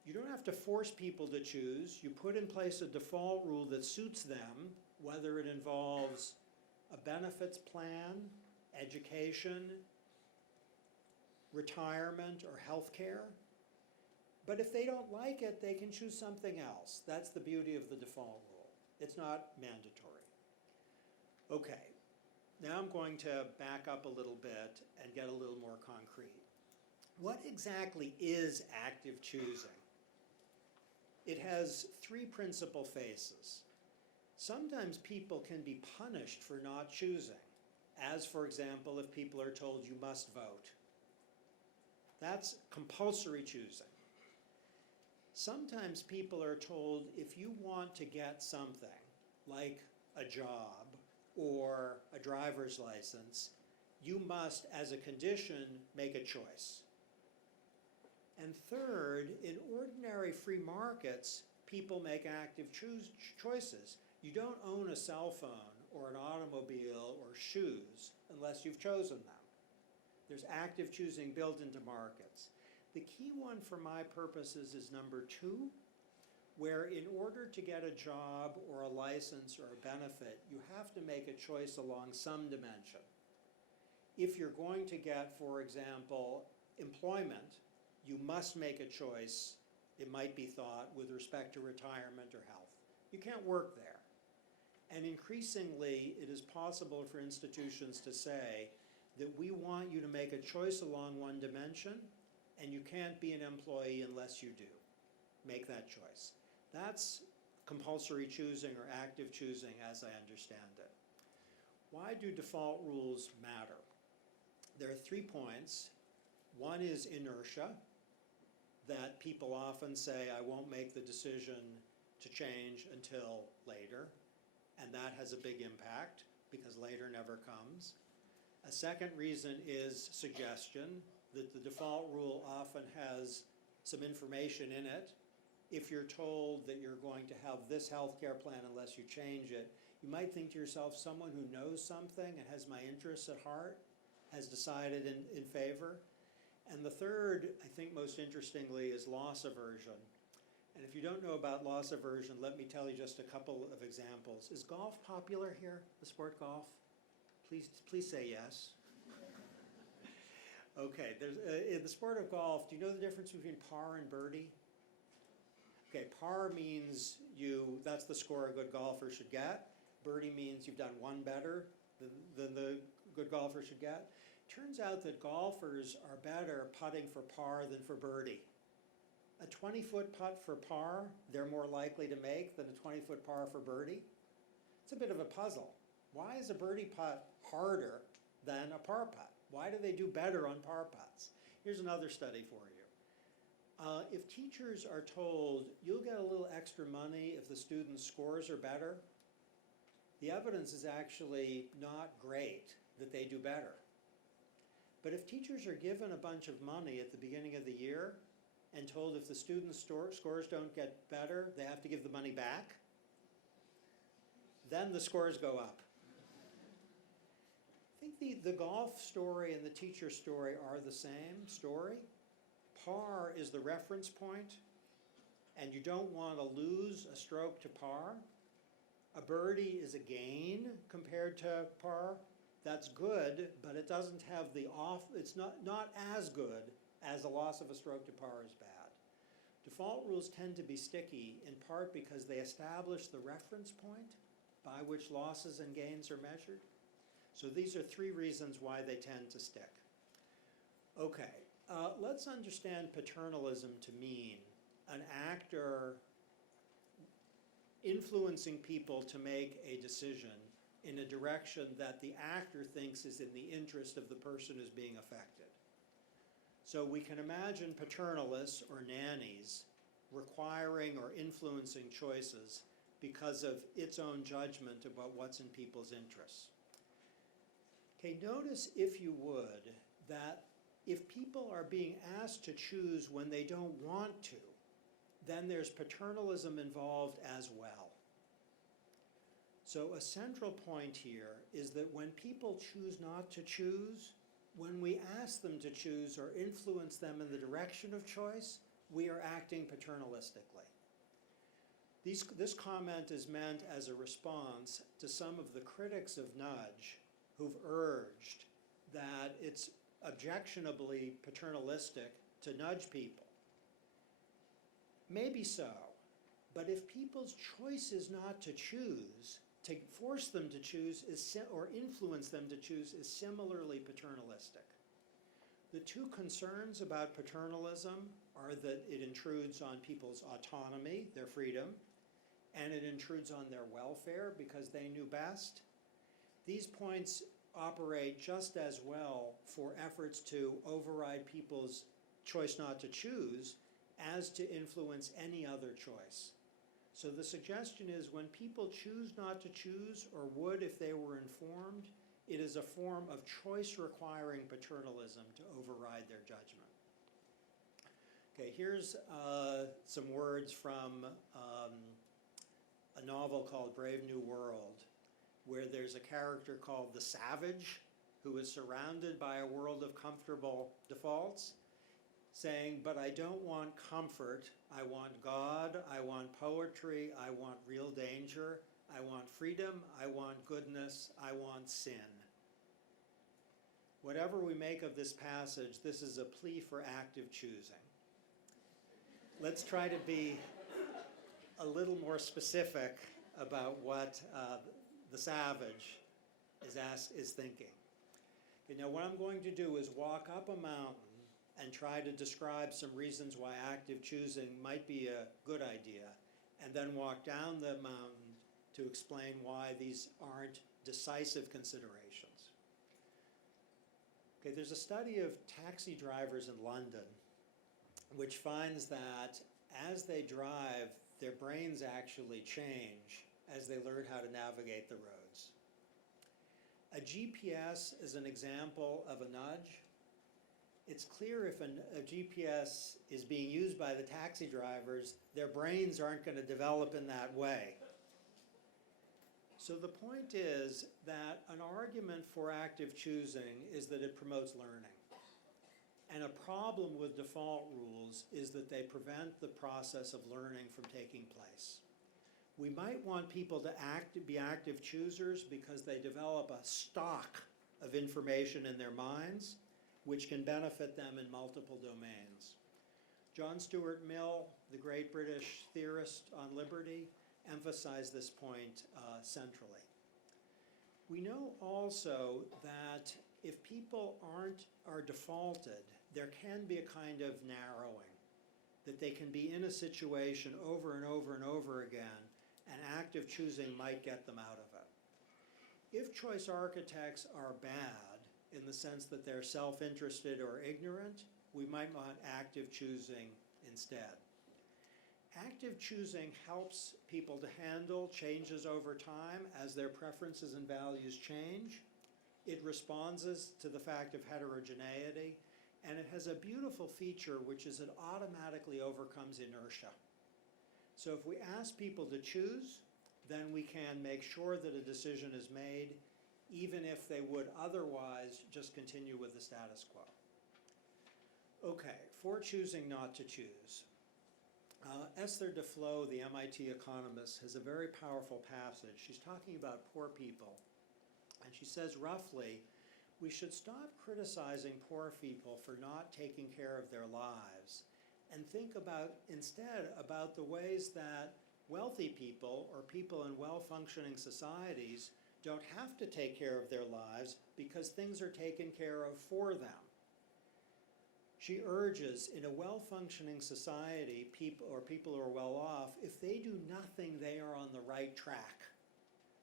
You don't have to force people to choose. You put in place a default rule that suits them, whether it involves a benefits plan, education, retirement, or healthcare. But if they don't like it, they can choose something else. That's the beauty of the default rule. It's not mandatory. Okay, now I'm going to back up a little bit and get a little more concrete. What exactly is active choosing? It has three principal phases. Sometimes people can be punished for not choosing, as for example, if people are told you must vote. That's compulsory choosing. Sometimes people are told if you want to get something, like a job or a driver's license, you must, as a condition, make a choice. And third, in ordinary free markets, people make active choices. You don't own a cell phone or an automobile or shoes unless you've chosen them. There's active choosing built into markets. The key one for my purposes is number 2, where in order to get a job or a license or a benefit, you have to make a choice along some dimension. If you're going to get, for example, employment, you must make a choice, it might be thought, with respect to retirement or health. You can't work there. And increasingly, it is possible for institutions to say that we want you to make a choice along one dimension, and you can't be an employee unless you do. Make that choice. That's compulsory choosing or active choosing as I understand it. Why do default rules matter? There are 3 points. One is inertia, that people often say, I won't make the decision to change until later, and that has a big impact because later never comes. A second reason is suggestion, that the default rule often has some information in it. If you're told that you're going to have this healthcare plan unless you change it, you might think to yourself, someone who knows something and has my interests at heart has decided in favor. And the third, I think most interestingly, is loss aversion. And if you don't know about loss aversion, let me tell you just a couple of examples. Is golf popular here, the sport golf? Please say yes. Okay, in the sport of golf, do you know the difference between par and birdie? Okay, par means that's the score a good golfer should get. Birdie means you've done one better than the good golfer should get. Turns out that golfers are better putting for par than for birdie. A 20-foot putt for par, they're more likely to make than a 20-foot par for birdie. It's a bit of a puzzle. Why is a birdie putt harder than a par putt? Why do they do better on par putts? Here's another study for you. If teachers are told, you'll get a little extra money if the students' scores are better, the evidence is actually not great that they do better. But if teachers are given a bunch of money at the beginning of the year and told if the students' scores don't get better, they have to give the money back, then the scores go up. I think the golf story and the teacher story are the same story. Par is the reference point, and you don't want to lose a stroke to par. A birdie is a gain compared to par. That's good, but it doesn't have it's not as good as a loss of a stroke to par is bad. Default rules tend to be sticky, in part because they establish the reference point by which losses and gains are measured. So these are three reasons why they tend to stick. Okay, let's understand paternalism to mean an actor influencing people to make a decision in a direction that the actor thinks is in the interest of the person who's being affected. So we can imagine paternalists or nannies requiring or influencing choices because of its own judgment about what's in people's interests. Okay, notice, if you would, that if people are being asked to choose when they don't want to, then there's paternalism involved as well. So a central point here is that when people choose not to choose, when we ask them to choose or influence them in the direction of choice, we are acting paternalistically. This comment is meant as a response to some of the critics of nudge who've urged that it's objectionably paternalistic to nudge people. Maybe so, but if people's choice is not to choose, to force them to choose or influence them to choose is similarly paternalistic. The two concerns about paternalism are that it intrudes on people's autonomy, their freedom, and it intrudes on their welfare because they knew best. These points operate just as well for efforts to override people's choice not to choose as to influence any other choice. So the suggestion is when people choose not to choose, or would if they were informed, it is a form of choice requiring paternalism to override their judgment. Okay, here's some words from a novel called Brave New World, where there's a character called the Savage, who is surrounded by a world of comfortable defaults, saying, but I don't want comfort, I want God, I want poetry, I want real danger, I want freedom, I want goodness, I want sin. Whatever we make of this passage, this is a plea for active choosing. Let's try to be a little more specific about what the Savage is thinking. Okay, now what I'm going to do is walk up a mountain and try to describe some reasons why active choosing might be a good idea, and then walk down the mountain to explain why these aren't decisive considerations. Okay, there's a study of taxi drivers in London which finds that as they drive, their brains actually change as they learn how to navigate the roads. A GPS is an example of a nudge. It's clear if a GPS is being used by the taxi drivers, their brains aren't going to develop in that way. So the point is that an argument for active choosing is that it promotes learning. And a problem with default rules is that they prevent the process of learning from taking place. We might want people to be active choosers because they develop a stock of information in their minds, which can benefit them in multiple domains. John Stuart Mill, the great British theorist on liberty, emphasized this point centrally. We know also that if people are defaulted, there can be a kind of narrowing, that they can be in a situation over and over and over again, and active choosing might get them out of it. If choice architects are bad, in the sense that they're self-interested or ignorant, we might want active choosing instead. Active choosing helps people to handle changes over time as their preferences and values change. It responds to the fact of heterogeneity, and it has a beautiful feature, which is it automatically overcomes inertia. So if we ask people to choose, then we can make sure that a decision is made, even if they would otherwise just continue with the status quo. Okay, for choosing not to choose. Esther Duflo, the MIT economist, has a very powerful passage. She's talking about poor people, and she says roughly, we should stop criticizing poor people for not taking care of their lives and think instead about the ways that wealthy people or people in well-functioning societies don't have to take care of their lives because things are taken care of for them. She urges, in a well-functioning society, people who are well off, if they do nothing, they are on the right track.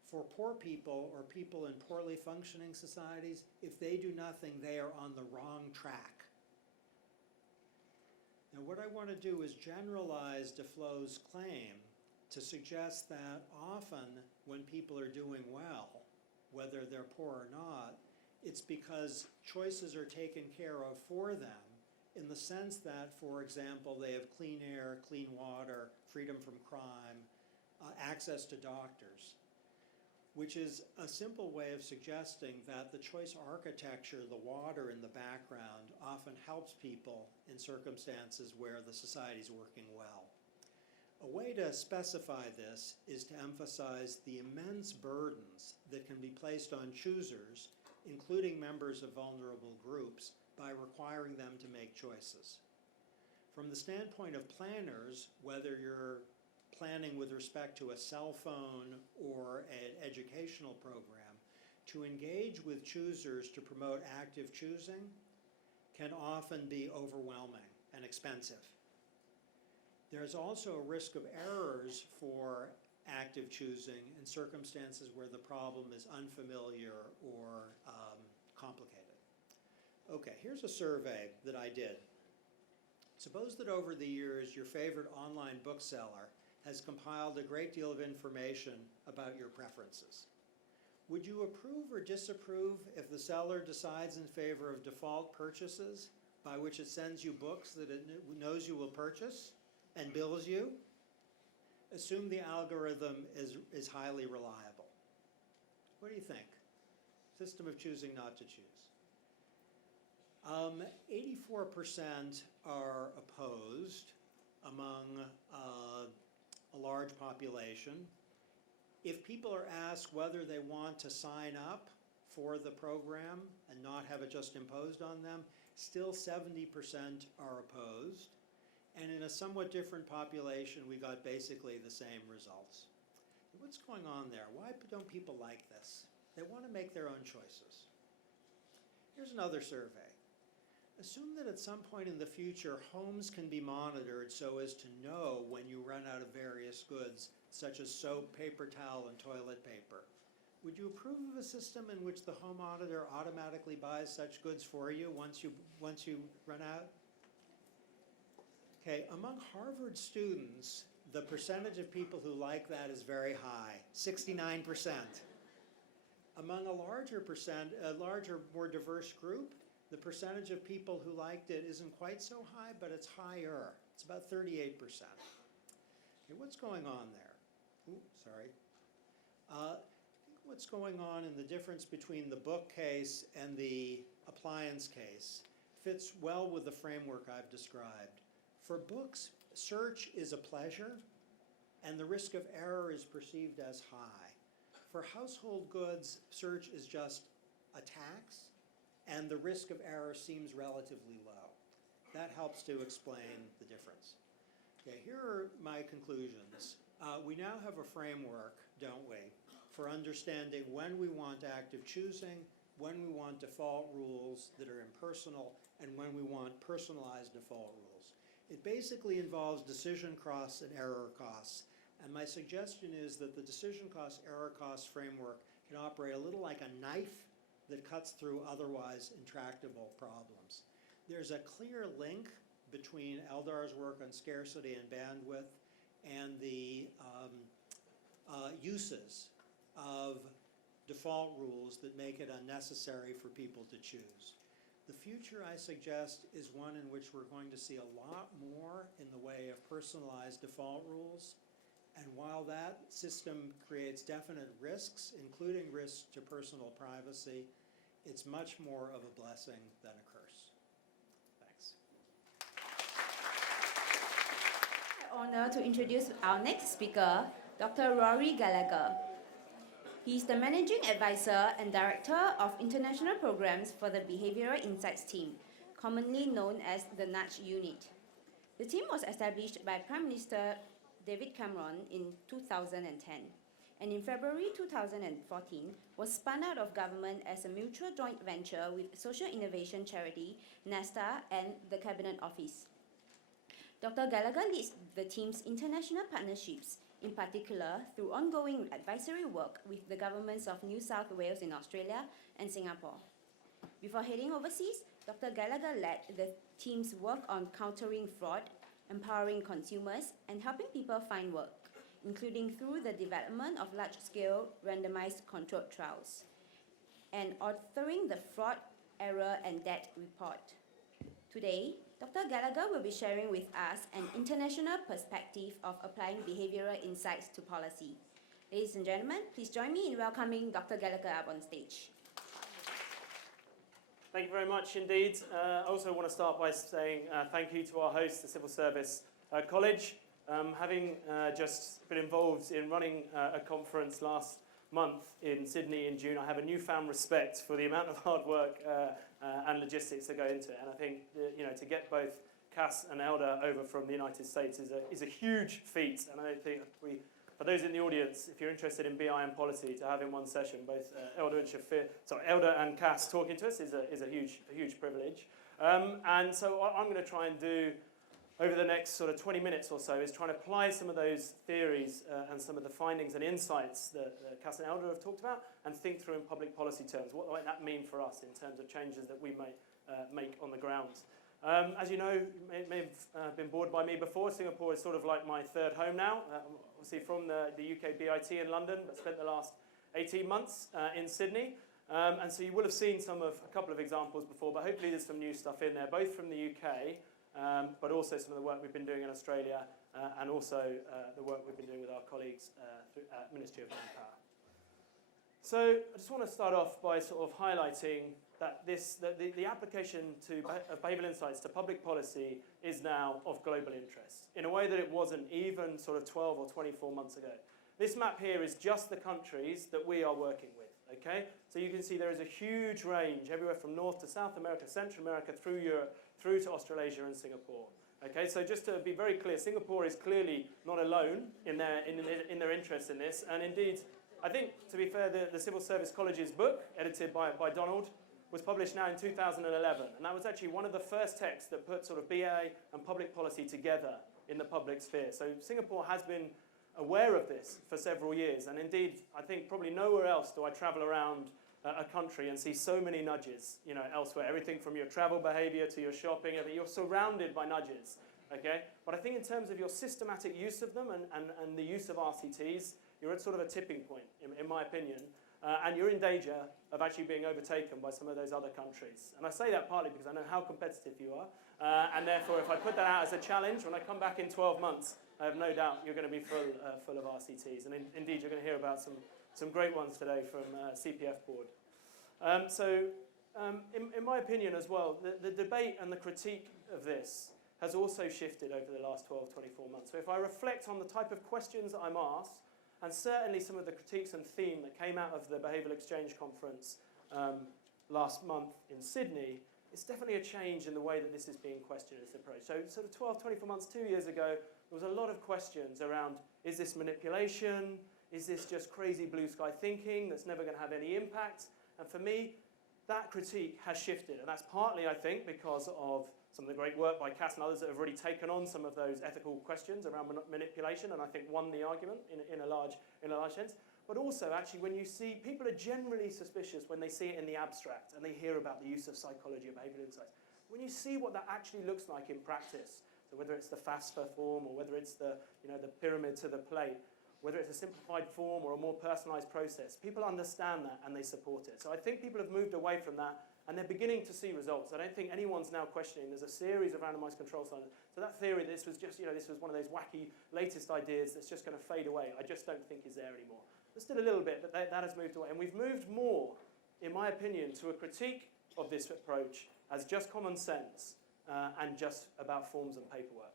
For poor people or people in poorly functioning societies, if they do nothing, they are on the wrong track. Now, what I want to do is generalize Duflo's claim to suggest that often when people are doing well, whether they're poor or not, it's because choices are taken care of for them, in the sense that, for example, they have clean air, clean water, freedom from crime, access to doctors, which is a simple way of suggesting that the choice architecture, the water in the background, often helps people in circumstances where the society is working well. A way to specify this is to emphasize the immense burdens that can be placed on choosers, including members of vulnerable groups, by requiring them to make choices. From the standpoint of planners, whether you're planning with respect to a cell phone or an educational program, to engage with choosers to promote active choosing can often be overwhelming and expensive. There's also a risk of errors for active choosing in circumstances where the problem is unfamiliar or complicated. Okay, here's a survey that I did. Suppose that over the years your favorite online bookseller has compiled a great deal of information about your preferences. Would you approve or disapprove if the seller decides in favor of default purchases, by which it sends you books that it knows you will purchase and bills you? Assume the algorithm is highly reliable. What do you think? System of choosing not to choose. 84% are opposed among a large population. If people are asked whether they want to sign up for the program and not have it just imposed on them, still 70% are opposed. And in a somewhat different population, we got basically the same results. What's going on there? Why don't people like this? They want to make their own choices. Here's another survey. Assume that at some point in the future, homes can be monitored so as to know when you run out of various goods, such as soap, paper towel, and toilet paper. Would you approve of a system in which the home auditor automatically buys such goods for you once you run out? Okay, among Harvard students, the percentage of people who like that is very high, 69%. Among a larger, more diverse group, the percentage of people who liked it isn't quite so high, but it's higher. It's about 38%. Okay, what's going on there? Ooh, sorry. What's going on in the difference between the book case and the appliance case? fits well with the framework I've described. For books, search is a pleasure, and the risk of error is perceived as high. For household goods, search is just a tax, and the risk of error seems relatively low. That helps to explain the difference. Okay, here are my conclusions. We now have a framework, don't we, for understanding when we want active choosing, when we want default rules that are impersonal, and when we want personalized default rules. It basically involves decision costs and error costs. And my suggestion is that the decision cost, error cost framework can operate a little like a knife that cuts through otherwise intractable problems. There's a clear link between Eldar's work on scarcity and bandwidth and the uses of default rules that make it unnecessary for people to choose. The future, I suggest, is one in which we're going to see a lot more in the way of personalized default rules. And while that system creates definite risks, including risks to personal privacy, it's much more of a blessing than a curse. Thanks. I'm honored to introduce our next speaker, Dr. Rory Gallagher. He is the Managing Advisor and Director of International Programs for the Behavioural Insights Team, commonly known as the Nudge Unit. The team was established by Prime Minister David Cameron in 2010, and in February 2014 was spun out of government as a mutual joint venture with social innovation charity NESTA and the Cabinet Office. Dr. Gallagher leads the team's international partnerships, in particular through ongoing advisory work with the governments of New South Wales in Australia and Singapore. Before heading overseas, Dr. Gallagher led the team's work on countering fraud, empowering consumers, and helping people find work, including through the development of large-scale randomised controlled trials, and authoring the Fraud, Error and Debt Report. Today, Dr. Gallagher will be sharing with us an international perspective of applying behavioural insights to policy. Ladies and gentlemen, please join me in welcoming Dr. Gallagher up on stage. Thank you very much indeed. I also want to start by saying thank you to our host, the Civil Service College. Having just been involved in running a conference last month in Sydney in June, I have a newfound respect for the amount of hard work and logistics that go into it. And I think to get both Cass and Eldar over from the United States is a huge feat. And I think for those in the audience, if you're interested in BI and policy, to have in one session both Eldar and Cass talking to us is a huge privilege. And so what I'm going to try and do over the next sort of 20 minutes or so is try and apply some of those theories and some of the findings and insights that Cass and Eldar have talked about and think through in public policy terms. What might that mean for us in terms of changes that we might make on the ground? As you know, you may have been bored by me before. Singapore is sort of like my third home now. Obviously from the UK BIT in London, but spent the last 18 months in Sydney. And so you will have seen a couple of examples before, but hopefully there's some new stuff in there, both from the UK, but also some of the work we've been doing in Australia, and also the work we've been doing with our colleagues at Ministry of Manpower. So I just want to start off by sort of highlighting that the application of behavioural insights to public policy is now of global interest in a way that it wasn't even sort of 12 or 24 months ago. This map here is just the countries that we are working with, okay? So you can see there is a huge range everywhere from North to South America, Central America, through Europe, through to Australasia and Singapore. Okay, so just to be very clear, Singapore is clearly not alone in their interest in this, and indeed, I think, to be fair, the Civil Service College's book, edited by Donald, was published now in 2011, and that was actually one of the first texts that put sort of BA and public policy together in the public sphere. So Singapore has been aware of this for several years, and indeed, I think probably nowhere else do I travel around a country and see so many nudges, elsewhere. Everything from your travel behaviour to your shopping, you're surrounded by nudges, okay? But I think in terms of your systematic use of them and the use of RCTs, you're at sort of a tipping point, in my opinion, and you're in danger of actually being overtaken by some of those other countries. And I say that partly because I know how competitive you are, and therefore if I put that out as a challenge, when I come back in 12 months, I have no doubt you're going to be full of RCTs. And indeed, you're going to hear about some great ones today from CPF board. So in my opinion as well, the debate and the critique of this has also shifted over the last 12, 24 months. So if I reflect on the type of questions that I'm asked, and certainly some of the critiques and theme that came out of the Behavioural Exchange Conference last month in Sydney, it's definitely a change in the way that this is being questioned, this approach. So sort of 12, 24 months, 2 years ago, there was a lot of questions around, is this manipulation? Is this just crazy blue sky thinking that's never going to have any impact? And for me, that critique has shifted. And that's partly, I think, because of some of the great work by Cass and others that have already taken on some of those ethical questions around manipulation, and I think won the argument in a large sense. But also, actually, when you see, people are generally suspicious when they see it in the abstract and they hear about the use of psychology or behavioural insights. When you see what that actually looks like in practice, so whether it's the FASFA form or whether it's the pyramid to the plate, whether it's a simplified form or a more personalised process, people understand that and they support it. So I think people have moved away from that and they're beginning to see results. I don't think anyone's now questioning. There's a series of randomised control studies. So that theory that this was just, this was one of those wacky latest ideas that's just going to fade away, I just don't think is there anymore. There's still a little bit, but that has moved away. And we've moved more, in my opinion, to a critique of this approach as just common sense and just about forms and paperwork.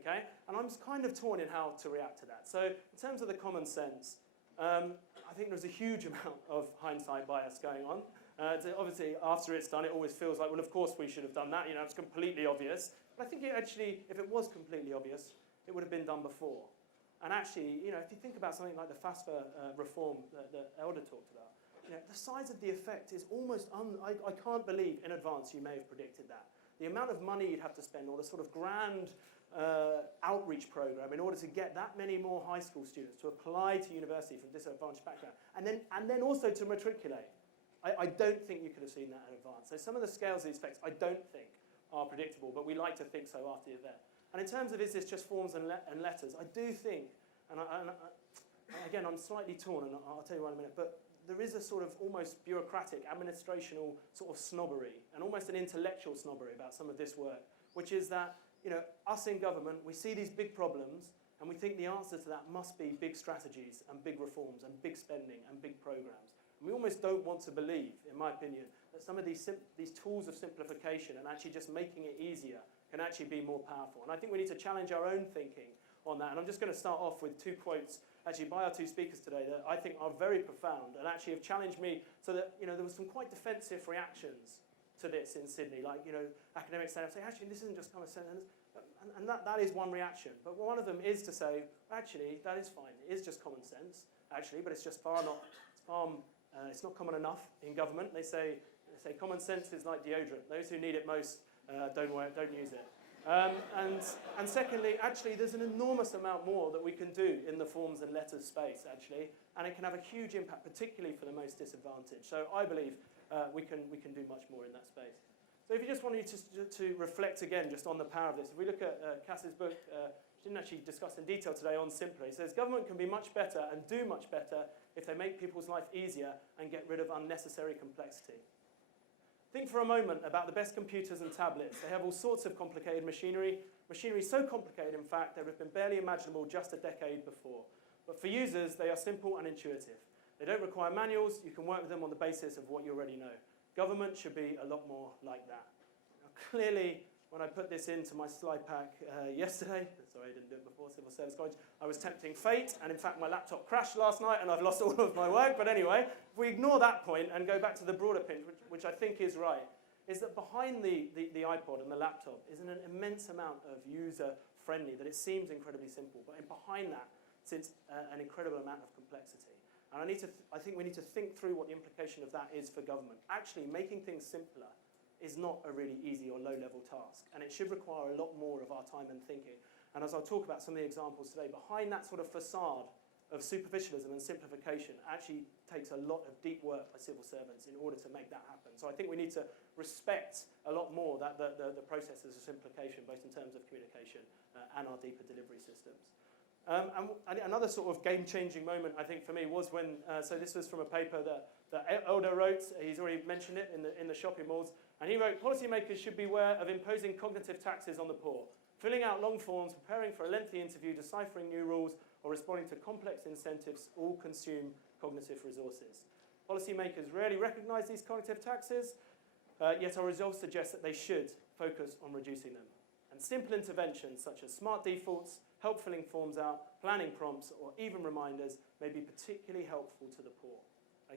Okay? And I'm kind of torn in how to react to that. So in terms of the common sense, I think there's a huge amount of hindsight bias going on. Obviously, after it's done, it always feels like, well, of course we should have done that. It's completely obvious. But I think it actually, if it was completely obvious, it would have been done before. And actually, if you think about something like the FASFA reform that Eldar talked about, the size of the effect is almost, I can't believe in advance you may have predicted that. The amount of money you'd have to spend, or the sort of grand outreach program in order to get that many more high school students to apply to university from disadvantaged background, and then also to matriculate. I don't think you could have seen that in advance. So some of the scales of these effects I don't think are predictable, but we like to think so after the event. And in terms of is this just forms and letters, I do think, and again, I'm slightly torn, and I'll tell you why in a minute, but there is a sort of almost bureaucratic, administrational sort of snobbery, and almost an intellectual snobbery about some of this work, which is that, us in government, we see these big problems, and we think the answer to that must be big strategies and big reforms and big spending and big programs. And we almost don't want to believe, in my opinion, that some of these tools of simplification and actually just making it easier can actually be more powerful. And I think we need to challenge our own thinking on that. And I'm just going to start off with 2 quotes actually by our 2 speakers today that I think are very profound and actually have challenged me so that, there was some quite defensive reactions to this in Sydney, like, academics saying, actually, this isn't just common sense. And that is one reaction. But one of them is to say, actually, that is fine. It is just common sense, actually, but it's just it's not common enough in government. They say common sense is like deodorant. Those who need it most don't use it. And secondly, actually, there's an enormous amount more that we can do in the forms and letters space, actually, and it can have a huge impact, particularly for the most disadvantaged. So I believe we can do much more in that space. So if you just wanted to reflect again just on the power of this, if we look at Cass's book, she didn't actually discuss in detail today on Simply. It says government can be much better and do much better if they make people's life easier and get rid of unnecessary complexity. Think for a moment about the best computers and tablets. They have all sorts of complicated machinery. Machinery so complicated, in fact, they would have been barely imaginable just a decade before. But for users, they are simple and intuitive. They don't require manuals. You can work with them on the basis of what you already know. Government should be a lot more like that. Now, clearly, when I put this into my slide pack yesterday, sorry I didn't do it before, Civil Service College, I was tempting fate, and in fact my laptop crashed last night and I've lost all of my work. But anyway, if we ignore that point and go back to the broader pinch, which I think is right, is that behind the iPod and the laptop is an immense amount of user-friendly, that it seems incredibly simple, but behind that sits an incredible amount of complexity. And I think we need to think through what the implication of that is for government. Actually, making things simpler is not a really easy or low-level task, and it should require a lot more of our time and thinking. And as I'll talk about some of the examples today, behind that sort of facade of superficialism and simplification actually takes a lot of deep work by civil servants in order to make that happen. So I think we need to respect a lot more the processes of simplification, both in terms of communication and our deeper delivery systems. And another sort of game-changing moment, I think, for me was when, so this was from a paper that Eldar wrote. He's already mentioned it in the shopping malls. And he wrote, policymakers should beware of imposing cognitive taxes on the poor, filling out long forms, preparing for a lengthy interview, deciphering new rules, or responding to complex incentives all consume cognitive resources. Policymakers rarely recognise these cognitive taxes. yet our results suggest that they should focus on reducing them. And simple interventions such as smart defaults, help filling forms out, planning prompts, or even reminders may be particularly helpful to the poor.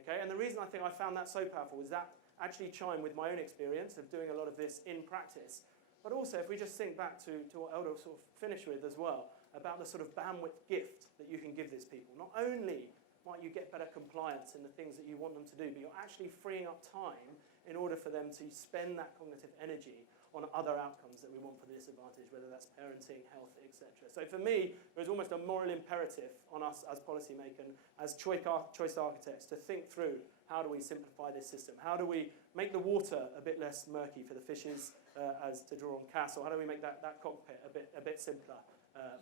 Okay? And the reason I think I found that so powerful is that actually chimed with my own experience of doing a lot of this in practice. But also, if we just think back to what Eldar sort of finished with as well, about the sort of bandwidth gift that you can give these people. Not only might you get better compliance in the things that you want them to do, but you're actually freeing up time in order for them to spend that cognitive energy on other outcomes that we want for the disadvantaged, whether that's parenting, health, etc. So for me, there's almost a moral imperative on us as policymakers, as choice architects, to think through how do we simplify this system? How do we make the water a bit less murky for the fishes, as to draw on Cass, or how do we make that cockpit a bit simpler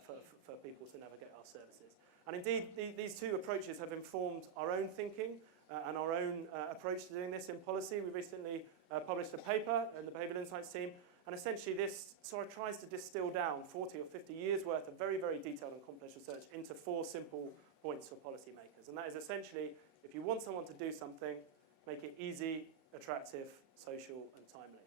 for people to navigate our services? And indeed, these two approaches have informed our own thinking and our own approach to doing this in policy. We recently published a paper in the Behavioural Insights Team, and essentially this sort of tries to distill down 40 or 50 years worth of very, very detailed and complex research into 4 simple points for policymakers. And that is essentially, if you want someone to do something, make it easy, attractive, social, and timely.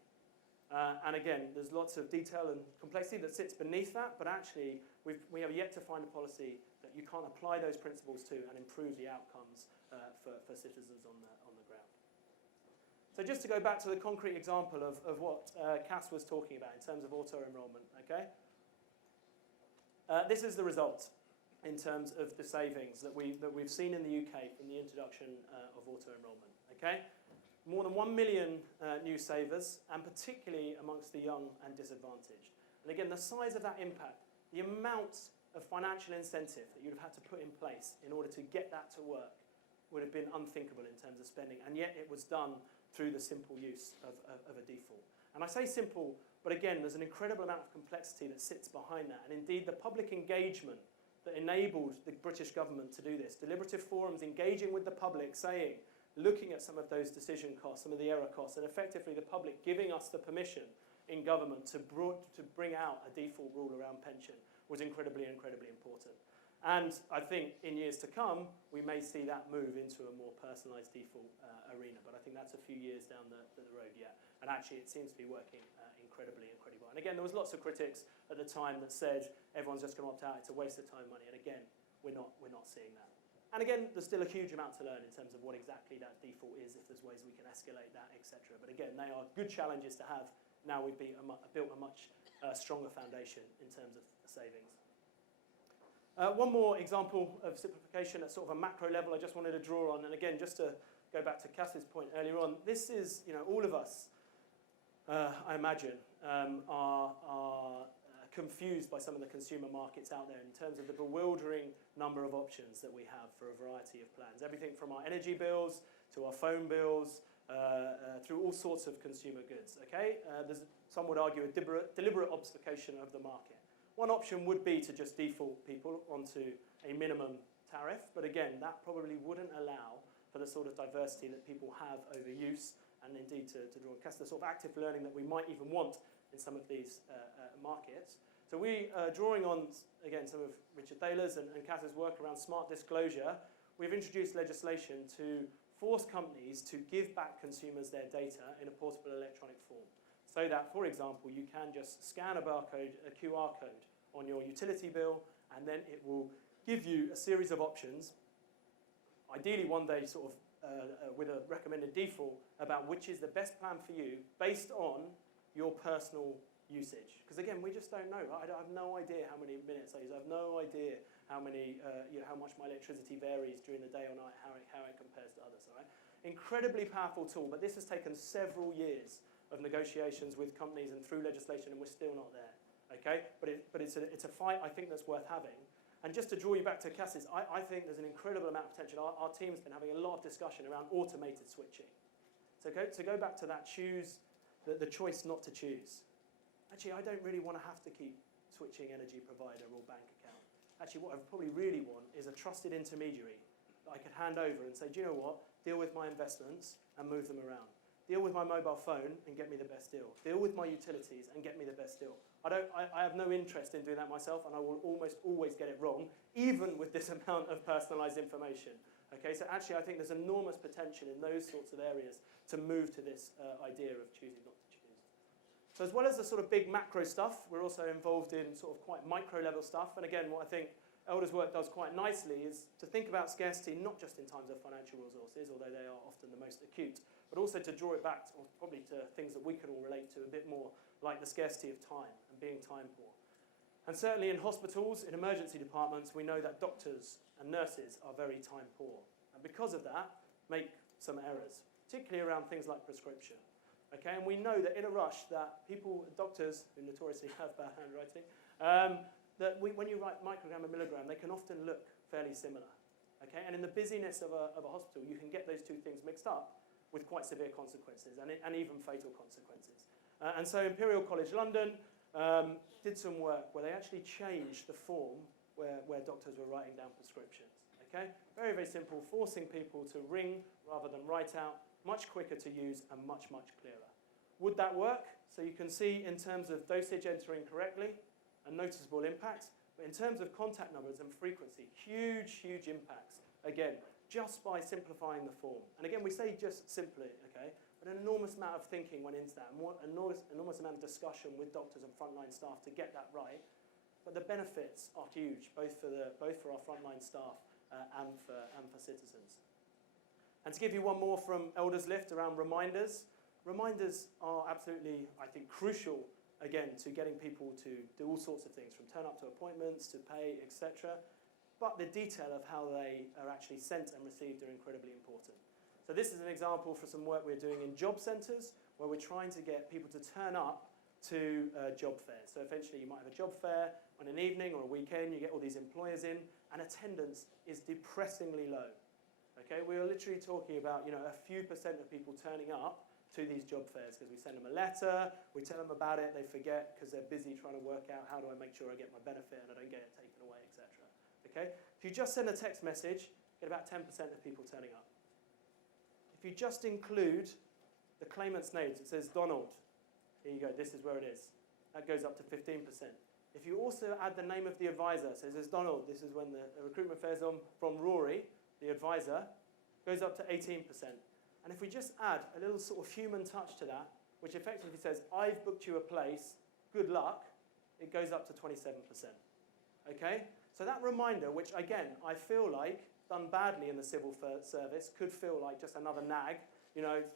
And again, there's lots of detail and complexity that sits beneath that, but actually we have yet to find a policy that you can't apply those principles to and improve the outcomes for citizens on the ground. So just to go back to the concrete example of what Cass was talking about in terms of auto-enrollment, okay? This is the result in terms of the savings that we've seen in the UK from the introduction of auto-enrollment, okay? More than 1 million new savers, and particularly amongst the young and disadvantaged. And again, the size of that impact, the amount of financial incentive that you'd have had to put in place in order to get that to work would have been unthinkable in terms of spending, and yet it was done through the simple use of a default. And I say simple, but again, there's an incredible amount of complexity that sits behind that, and indeed the public engagement that enabled the British government to do this, deliberative forums engaging with the public, saying, looking at some of those decision costs, some of the error costs, and effectively the public giving us the permission in government to bring out a default rule around pension was incredibly, incredibly important. And I think in years to come, we may see that move into a more personalised default arena, but I think that's a few years down the road yet. And actually, it seems to be working incredibly well. And again, there was lots of critics at the time that said everyone's just going to opt out, it's a waste of time, money. And again, we're not seeing that. And again, there's still a huge amount to learn in terms of what exactly that default is, if there's ways we can escalate that, etc. But again, they are good challenges to have. Now we've built a much stronger foundation in terms of savings. One more example of simplification at sort of a macro level I just wanted to draw on. And again, just to go back to Cass's point earlier on, this is, all of us, I imagine, are confused by some of the consumer markets out there in terms of the bewildering number of options that we have for a variety of plans. Everything from our energy bills to our phone bills, through all sorts of consumer goods, okay? Some would argue a deliberate obfuscation of the market. One option would be to just default people onto a minimum tariff, but again, that probably wouldn't allow for the sort of diversity that people have over use, and indeed to draw on the sort of active learning that we might even want in some of these markets. So we are drawing on, again, some of Richard Thaler's and Cass's work around smart disclosure. We've introduced legislation to force companies to give back consumers their data in a portable electronic form. So that, for example, you can just scan a barcode, a QR code on your utility bill, and then it will give you a series of options, ideally one day sort of with a recommended default about which is the best plan for you based on your personal usage. Because again, we just don't know. Right? I have no idea how many minutes I use. I have no idea how many, how much my electricity varies during the day or night, how it compares to others. All right? Incredibly powerful tool, but this has taken several years of negotiations with companies and through legislation, and we're still not there. Okay, but it's a fight I think that's worth having. And just to draw you back to Cass's, I think there's an incredible amount of potential. Our team's been having a lot of discussion around automated switching. So to go back to that the choice not to choose. Actually, I don't really want to have to keep switching energy provider or bank account. Actually, what I probably really want is a trusted intermediary that I could hand over and say, do you know what? Deal with my investments and move them around. Deal with my mobile phone and get me the best deal. Deal with my utilities and get me the best deal. I have no interest in doing that myself, and I will almost always get it wrong, even with this amount of personalised information Okay, so actually I think there's enormous potential in those sorts of areas to move to this idea of choosing not to choose. So as well as the sort of big macro stuff, we're also involved in sort of quite micro level stuff. And again, what I think Eldar's work does quite nicely is to think about scarcity not just in times of financial resources, although they are often the most acute, but also to draw it back, or probably to things that we can all relate to a bit more, like the scarcity of time and being time poor. And certainly in hospitals, in emergency departments, we know that doctors and nurses are very time poor. And because of that, make some errors, particularly around things like prescription. Okay, and we know that in a rush that doctors who notoriously have bad handwriting, when you write microgram and milligram, they can often look fairly similar. Okay, and in the busyness of a hospital, you can get those two things mixed up with quite severe consequences and even fatal consequences. And so Imperial College London did some work where they actually changed the form where doctors were writing down prescriptions. Okay? Very, very simple, forcing people to ring rather than write out, much quicker to use and much, much clearer. Would that work? So you can see in terms of dosage entering correctly, a noticeable impact, but in terms of contact numbers and frequency, huge, huge impacts. Again, just by simplifying the form. And again, we say just simply, okay? But an enormous amount of thinking went into that, and an enormous amount of discussion with doctors and frontline staff to get that right. But the benefits are huge, both for our frontline staff and for citizens. And to give you one more from Eldar's Lift around reminders. Reminders are absolutely, I think, crucial, again, to getting people to do all sorts of things, from turn up to appointments, to pay, etc. But the detail of how they are actually sent and received are incredibly important. So this is an example for some work we're doing in job centres, where we're trying to get people to turn up to job fairs. So eventually you might have a job fair on an evening or a weekend, you get all these employers in, and attendance is depressingly low. Okay, we are literally talking about a few percent of people turning up to these job fairs because we send them a letter, we tell them about it, they forget because they're busy trying to work out how do I make sure I get my benefit and I don't get it taken away, etc. Okay, if you just send a text message, you get about 10% of people turning up. If you just include the claimant's names, it says Donald. Here you go, this is where it is. That goes up to 15%. If you also add the name of the advisor, so it says Donald, this is when the recruitment fair's on, from Rory, the advisor, goes up to 18%. And if we just add a little sort of human touch to that, which effectively says, I've booked you a place, good luck, it goes up to 27%. Okay? So that reminder, which again, I feel like, done badly in the civil service, could feel like just another nag,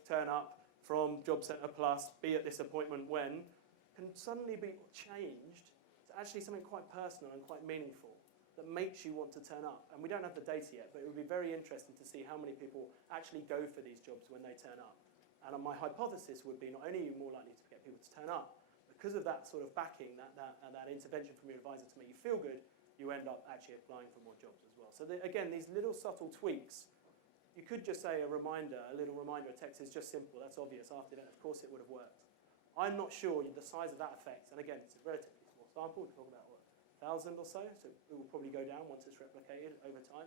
turn up from Job Centre Plus, be at this appointment when, can suddenly be changed to actually something quite personal and quite meaningful that makes you want to turn up. And we don't have the data yet, but it would be very interesting to see how many people actually go for these jobs when they turn up. And my hypothesis would be not only are you more likely to get people to turn up, because of that sort of backing, that intervention from your advisor to make you feel good, you end up actually applying for more jobs as well. So again, these little subtle tweaks, you could just say a little reminder, a text is just simple, that's obvious. After that, of course it would have worked. I'm not sure the size of that effect, and again, it's a relatively small sample, we're talking about 1,000 or so it will probably go down once it's replicated over time.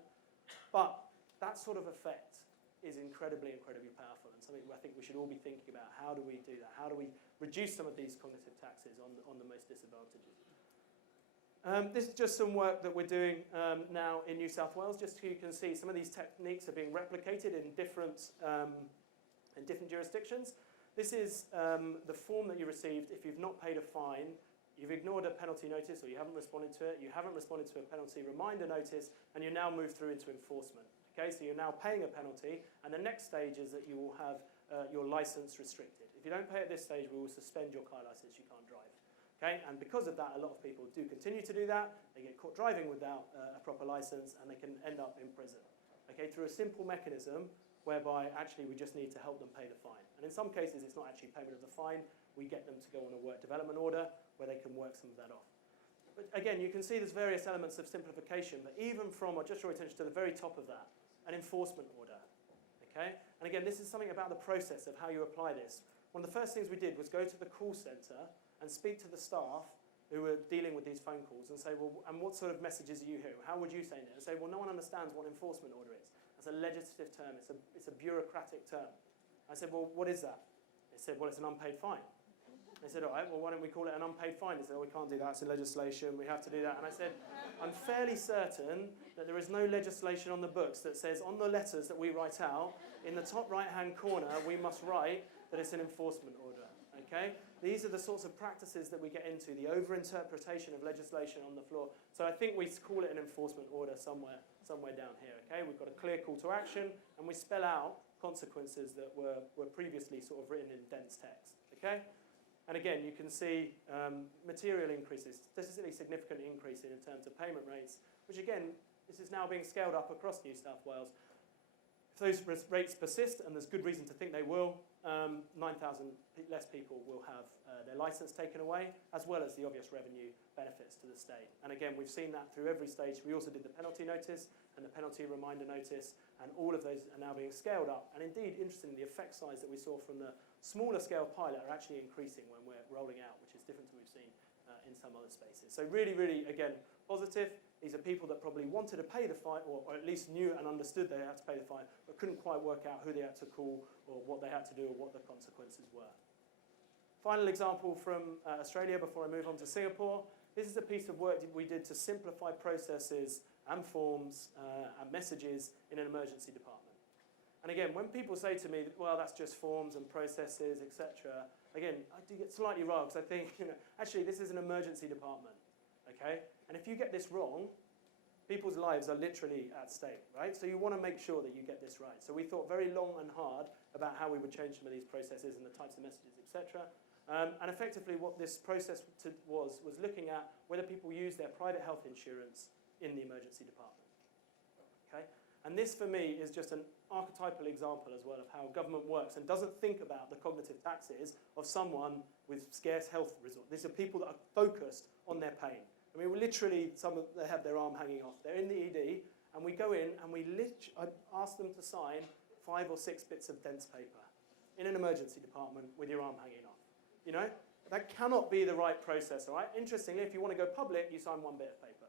But that sort of effect is incredibly, incredibly powerful, and something I think we should all be thinking about. How do we do that? How do we reduce some of these cognitive taxes on the most disadvantaged? This is just some work that we're doing now in New South Wales, just so you can see some of these techniques are being replicated in different jurisdictions. This is the form that you received if you've not paid a fine, you've ignored a penalty notice or you haven't responded to it, you haven't responded to a penalty reminder notice, and you now move through into enforcement. Okay, so you're now paying a penalty, and the next stage is that you will have your license restricted. If you don't pay at this stage, we will suspend your car license, you can't drive. Okay, and because of that, a lot of people do continue to do that. They get caught driving without a proper license, and they can end up in prison. Okay, through a simple mechanism whereby actually we just need to help them pay the fine. And in some cases, it's not actually payment of the fine. We get them to go on a work development order where they can work some of that off. But again, you can see there's various elements of simplification, but even from, I'll just draw attention to the very top of that, an enforcement order. Okay, and again, this is something about the process of how you apply this. One of the first things we did was go to the call centre and speak to the staff who were dealing with these phone calls and say, well, and what sort of messages are you hearing? How would you say it? And say, well, no one understands what enforcement order is. It's a legislative term. It's a bureaucratic term. I said, well, what is that? They said, well, it's an unpaid fine. They said, all right, well, why don't we call it an unpaid fine? They said, oh, we can't do that, it's in legislation, we have to do that. And I said, I'm fairly certain that there is no legislation on the books that says on the letters that we write out, in the top right-hand corner, we must write that it's an enforcement order, okay? These are the sorts of practices that we get into, the over-interpretation of legislation on the floor. So I think we call it an enforcement order somewhere down here, okay? We've got a clear call to action, and we spell out consequences that were previously sort of written in dense text, okay? And again, you can see material increases, statistically significant increase in terms of payment rates, which again, this is now being scaled up across New South Wales. If those rates persist, and there's good reason to think they will, 9,000 less people will have their licence taken away, as well as the obvious revenue benefits to the state. And again, we've seen that through every stage. We also did the penalty notice and the penalty reminder notice, and all of those are now being scaled up. And indeed, interestingly, the effect size that we saw from the smaller scale pilot are actually increasing when we're rolling out, which is different to what we've seen in some other spaces. So really, really, again, positive. These are people that probably wanted to pay the fine, or at least knew and understood they had to pay the fine, but couldn't quite work out who they had to call, or what they had to do, or what the consequences were. Final example from Australia before I move on to Singapore. This is a piece of work that we did to simplify processes and forms and messages in an emergency department. And again, when people say to me, well, that's just forms and processes, etc., again, I do get slightly riled because I think, actually, this is an emergency department, okay? And if you get this wrong, people's lives are literally at stake, right? So you want to make sure that you get this right. So we thought very long and hard about how we would change some of these processes and the types of messages, etc. And effectively, what this process was looking at whether people use their private health insurance in the emergency department, okay? And this, for me, is just an archetypal example as well of how government works and doesn't think about the cognitive taxes of someone with scarce health resources. These are people that are focused on their pain. I mean, literally, they have their arm hanging off. They're in the ED, and we go in and I ask them to sign 5 or 6 bits of dense paper in an emergency department with your arm hanging off. You know, that cannot be the right process, all right? Interestingly, if you want to go public, you sign 1 bit of paper.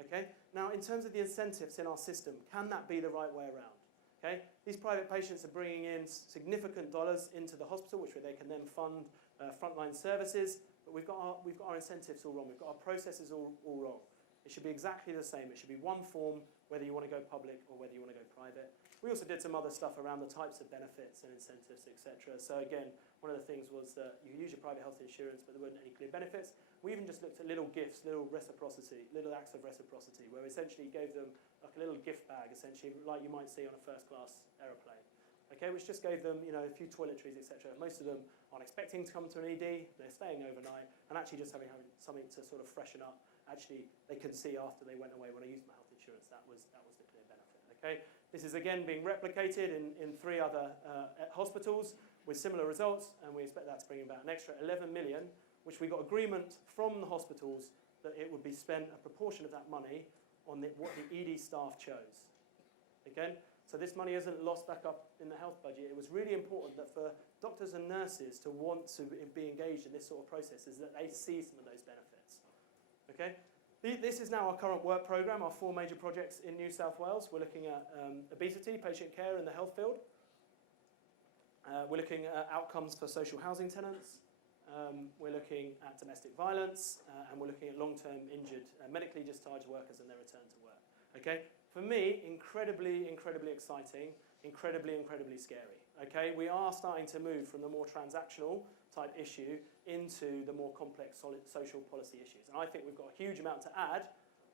Okay? Now, in terms of the incentives in our system, can that be the right way around? Okay? These private patients are bringing in significant dollars into the hospital, which they can then fund frontline services, but we've got our incentives all wrong. We've got our processes all wrong. It should be exactly the same. It should be one form, whether you want to go public or whether you want to go private. We also did some other stuff around the types of benefits and incentives, etc. So again, one of the things was that you use your private health insurance, but there weren't any clear benefits. We even just looked at little gifts, little reciprocity, little acts of reciprocity, where we essentially gave them like a little gift bag, essentially, like you might see on a first-class aeroplane. Okay, which just gave them, a few toiletries, etc. Most of them aren't expecting to come to an ED, they're staying overnight, and actually just having something to sort of freshen up. Actually, they can see after they went away, when I used my health insurance, that was the clear benefit. Okay, this is again being replicated in 3 other hospitals with similar results, and we expect that to bring about an extra 11 million, which we got agreement from the hospitals that it would be spent a proportion of that money on what the ED staff chose. Again, so this money isn't lost back up in the health budget. It was really important that for doctors and nurses to want to be engaged in this sort of process is that they see some of those benefits. Okay? This is now our current work programme, our 4 major projects in New South Wales. We're looking at obesity, patient care in the health field. We're looking at outcomes for social housing tenants. We're looking at domestic violence, and we're looking at long-term injured, medically discharged workers and their return to work. Okay? For me, incredibly, incredibly exciting, incredibly, incredibly scary. Okay? We are starting to move from the more transactional type issue into the more complex social policy issues. And I think we've got a huge amount to add,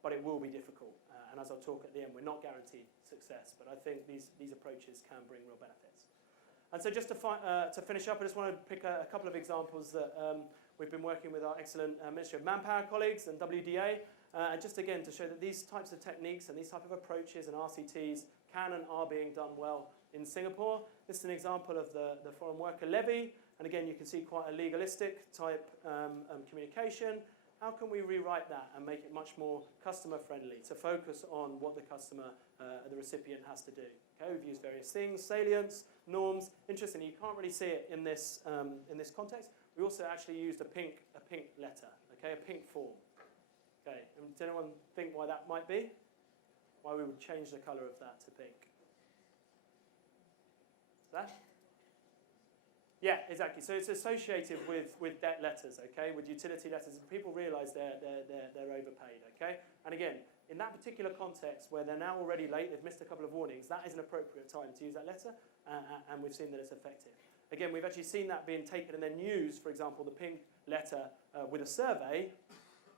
but it will be difficult. And as I'll talk at the end, we're not guaranteed success, but I think these approaches can bring real benefits. And so just to finish up, I just want to pick a couple of examples that we've been working with our excellent Ministry of Manpower colleagues and WDA, and just again to show that these types of techniques and these type of approaches and RCTs can and are being done well in Singapore. This is an example of the foreign worker levy, and again you can see quite a legalistic type communication. How can we rewrite that and make it much more customer friendly to focus on what the customer, the recipient has to do? Okay, we've used various things, salience, norms. Interestingly, you can't really see it in this context. We also actually used a pink letter, okay, a pink form. Okay, and does anyone think why that might be? Why we would change the colour of that to pink? That? Yeah, exactly. So it's associated with debt letters, okay, with utility letters, and people realise they're overpaid, okay? And again, in that particular context where they're now already late, they've missed a couple of warnings, that is an appropriate time to use that letter, and we've seen that it's effective. Again, we've actually seen that being taken and then used, for example, the pink letter with a survey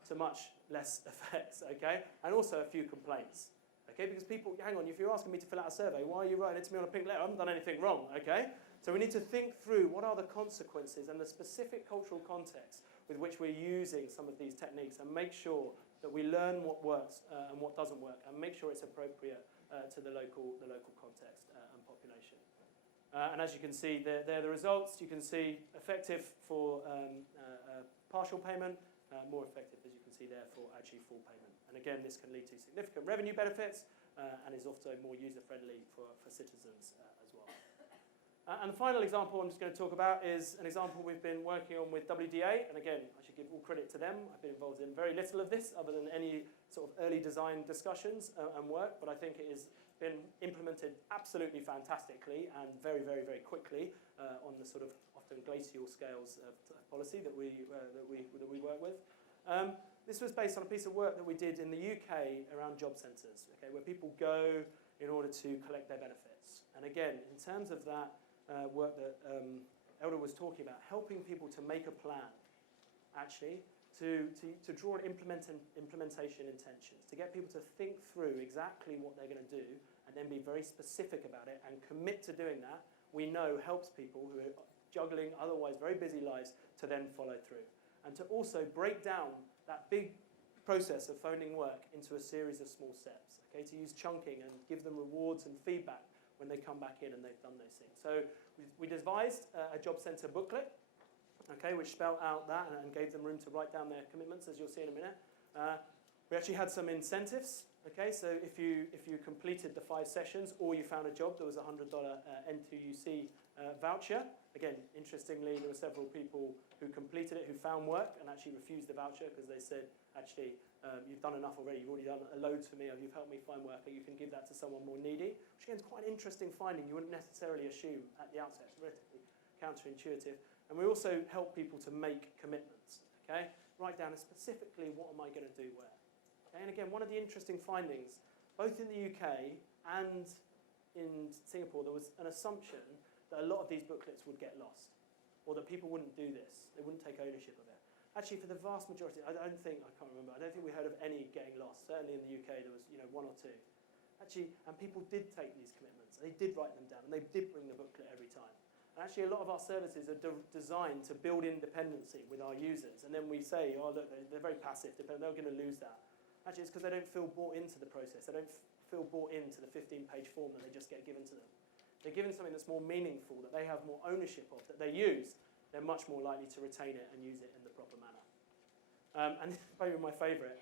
to much less effect, okay? And also a few complaints, okay? Because people, hang on, if you're asking me to fill out a survey, why are you writing it to me on a pink letter? I haven't done anything wrong, okay? So we need to think through what are the consequences and the specific cultural context with which we're using some of these techniques, and make sure that we learn what works and what doesn't work, and make sure it's appropriate to the local context and population. And as you can see, they're the results. You can see effective for partial payment, more effective, as you can see there, for actually full payment. And again, this can lead to significant revenue benefits and is also more user-friendly for citizens as well. And the final example I'm just going to talk about is an example we've been working on with WDA. And again, I should give all credit to them. I've been involved in very little of this other than any sort of early design discussions and work, but I think it has been implemented absolutely fantastically and very, very, very quickly on the sort of often glacial scales of policy that we work with. This was based on a piece of work that we did in the UK around job centres, okay, where people go in order to collect their benefits. And again, in terms of that work that Eldar was talking about, helping people to make a plan, actually, to draw an implementation intentions, to get people to think through exactly what they're going to do and then be very specific about it and commit to doing that, we know helps people who are juggling otherwise very busy lives to then follow through. And to also break down that big process of phoning work into a series of small steps, okay, to use chunking and give them rewards and feedback when they come back in and they've done those things. So we devised a job centre booklet, okay, which spelled out that and gave them room to write down their commitments, as you'll see in a minute. We actually had some incentives, okay, so if you completed the 5 sessions or you found a job, there was a $100 N2UC voucher. Again, interestingly, there were several people who completed it who found work and actually refused the voucher because they said, actually, you've done enough already, you've already done a load for me, or you've helped me find work, or you can give that to someone more needy, which again is quite an interesting finding you wouldn't necessarily assume at the outset. It's relatively counterintuitive. And we also help people to make commitments, okay? Write down specifically what am I going to do where. Okay? And again, one of the interesting findings, both in the UK and in Singapore, there was an assumption that a lot of these booklets would get lost, or that people wouldn't do this, they wouldn't take ownership of it. Actually, for the vast majority, I don't think we heard of any getting lost. Certainly in the UK, there was 1 or 2. Actually, and people did take these commitments. They did write them down, and they did bring the booklet every time. And actually, a lot of our services are designed to build independency with our users. And then we say, oh, look, they're very passive, they're going to lose that. Actually, it's because they don't feel bought into the process. They don't feel bought into the 15-page form that they just get given to them. They're given something that's more meaningful, that they have more ownership of, that they use, they're much more likely to retain it and use it in the proper manner. And this is probably my favourite.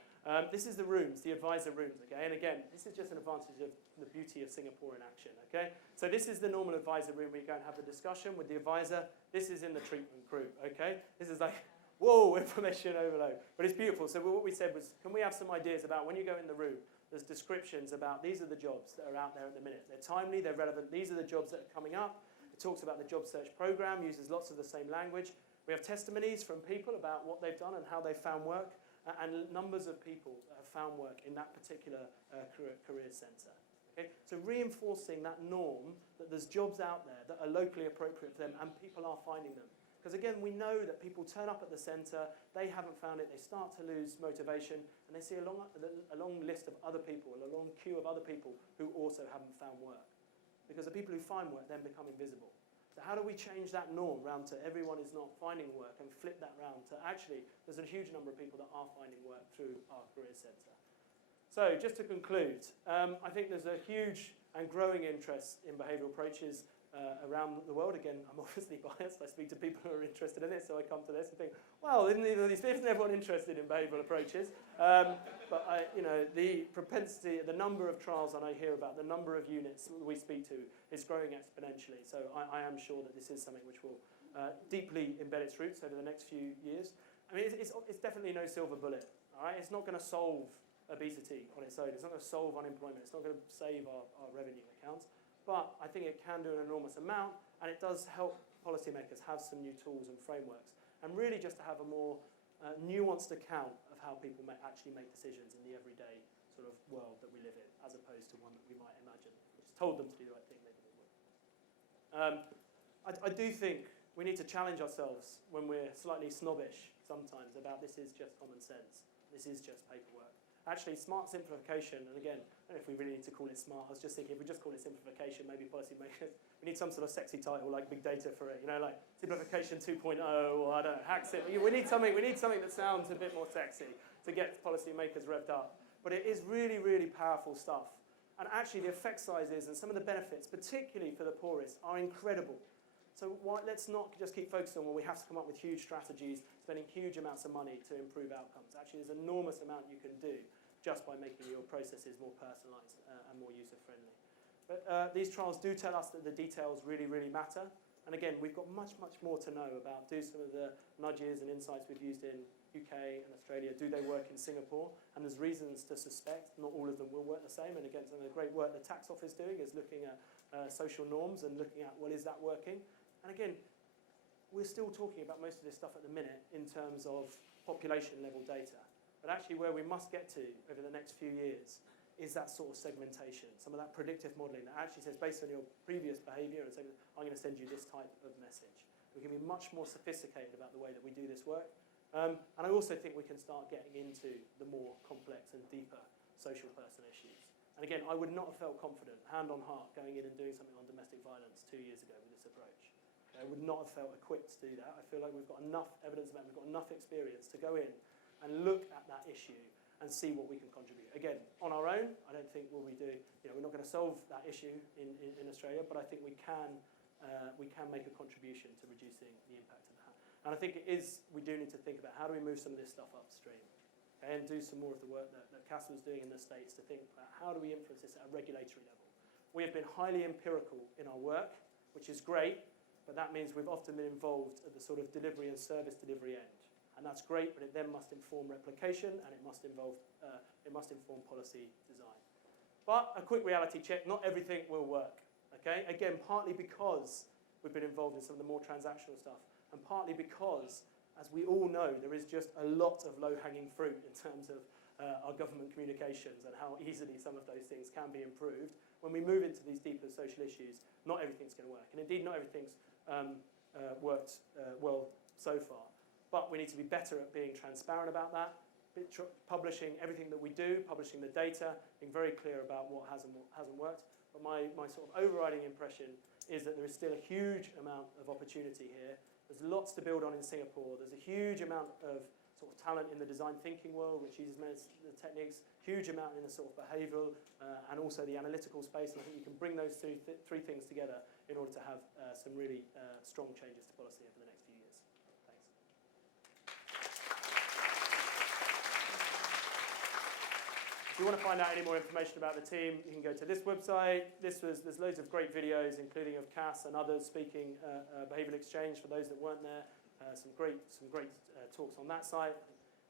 This is the rooms, the advisor rooms, okay? And again, this is just an advantage of the beauty of Singapore in action, okay? So this is the normal advisor room where you go and have the discussion with the advisor. This is in the treatment group, okay? This is like, whoa, information overload. But it's beautiful. So what we said was, can we have some ideas about when you go in the room, there's descriptions about these are the jobs that are out there at the minute. They're timely, they're relevant. These are the jobs that are coming up. It talks about the job search program, uses lots of the same language. We have testimonies from people about what they've done and how they found work, and numbers of people that have found work in that particular career centre. Okay? So reinforcing that norm that there's jobs out there that are locally appropriate for them and people are finding them. Because again, we know that people turn up at the centre, they haven't found it, they start to lose motivation, and they see a long list of other people, a long queue of other people who also haven't found work. Because the people who find work then become invisible. So how do we change that norm round to everyone is not finding work and flip that round to actually there's a huge number of people that are finding work through our career centre. So just to conclude, I think there's a huge and growing interest in behavioural approaches around the world. Again, I'm obviously biased. I speak to people who are interested in it, so I come to this and think, well, isn't everyone interested in behavioural approaches? But the propensity, the number of trials that I hear about, the number of units we speak to is growing exponentially. So I am sure that this is something which will deeply embed its roots over the next few years. I mean, it's definitely no silver bullet. All right, it's not going to solve obesity on its own. It's not going to solve unemployment. It's not going to save our revenue accounts. but I think it can do an enormous amount, and it does help policymakers have some new tools and frameworks, and really just to have a more nuanced account of how people actually make decisions in the everyday sort of world that we live in, as opposed to one that we might imagine, which has told them to do the right thing, maybe they would. I do think we need to challenge ourselves when we're slightly snobbish sometimes about this is just common sense, this is just paperwork. Actually, smart simplification, and again, I don't know if we really need to call it smart. I was just thinking if we just call it simplification, maybe policymakers, we need some sort of sexy title like big data for it, you know, like simplification 2.0, or I don't know, hacks it. We need something that sounds a bit more sexy to get policymakers revved up. But it is really, really powerful stuff. And actually, the effect sizes and some of the benefits, particularly for the poorest, are incredible. So let's not just keep focused on when we have to come up with huge strategies, spending huge amounts of money to improve outcomes. Actually, there's an enormous amount you can do just by making your processes more personalised and more user-friendly. But these trials do tell us that the details really, really matter. And again, we've got much, much more to know about. Do some of the nudges and insights we've used in UK and Australia, do they work in Singapore? And there's reasons to suspect not all of them will work the same. And again, some of the great work the tax office is doing is looking at social norms and looking at, well, is that working? And again, we're still talking about most of this stuff at the minute in terms of population level data. But actually where we must get to over the next few years is that sort of segmentation, some of that predictive modelling that actually says, based on your previous behaviour, and I'm going to send you this type of message. We can be much more sophisticated about the way that we do this work. And I also think we can start getting into the more complex and deeper social person issues. And again, I would not have felt confident, hand on heart, going in and doing something on domestic violence 2 years ago with this approach. I would not have felt equipped to do that. I feel like we've got enough evidence about it, we've got enough experience to go in and look at that issue and see what we can contribute. Again, on our own, I don't think we'll be doing, we're not going to solve that issue in Australia, but I think we can make a contribution to reducing the impact of that. And I think we do need to think about how do we move some of this stuff upstream, okay, and do some more of the work that Cass was doing in the States to think about how do we influence this at a regulatory level. We have been highly empirical in our work, which is great, but that means we've often been involved at the sort of delivery and service delivery end. And that's great, but it then must inform replication and it must inform policy design. But a quick reality check, not everything will work, okay? Again, partly because we've been involved in some of the more transactional stuff, and partly because, as we all know, there is just a lot of low-hanging fruit in terms of our government communications and how easily some of those things can be improved. When we move into these deeper social issues, not everything's going to work. And indeed, not everything's worked well so far. But we need to be better at being transparent about that, publishing everything that we do, publishing the data, being very clear about what hasn't worked. But my sort of overriding impression is that there is still a huge amount of opportunity here. There's lots to build on in Singapore. There's a huge amount of sort of talent in the design thinking world, which uses the techniques, huge amount in the sort of behavioural and also the analytical space. And I think you can bring those three things together in order to have some really strong changes to policy over the next few years. Thanks. If you want to find out any more information about the team, you can go to this website. There's loads of great videos, including of Cass and others speaking behavioural exchange for those that weren't there. Some great talks on that site.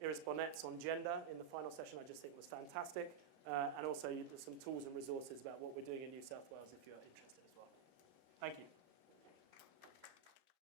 Iris Bonnet's on gender in the final session I just think was fantastic. And also there's some tools and resources about what we're doing in New South Wales if you're interested as well. Thank you.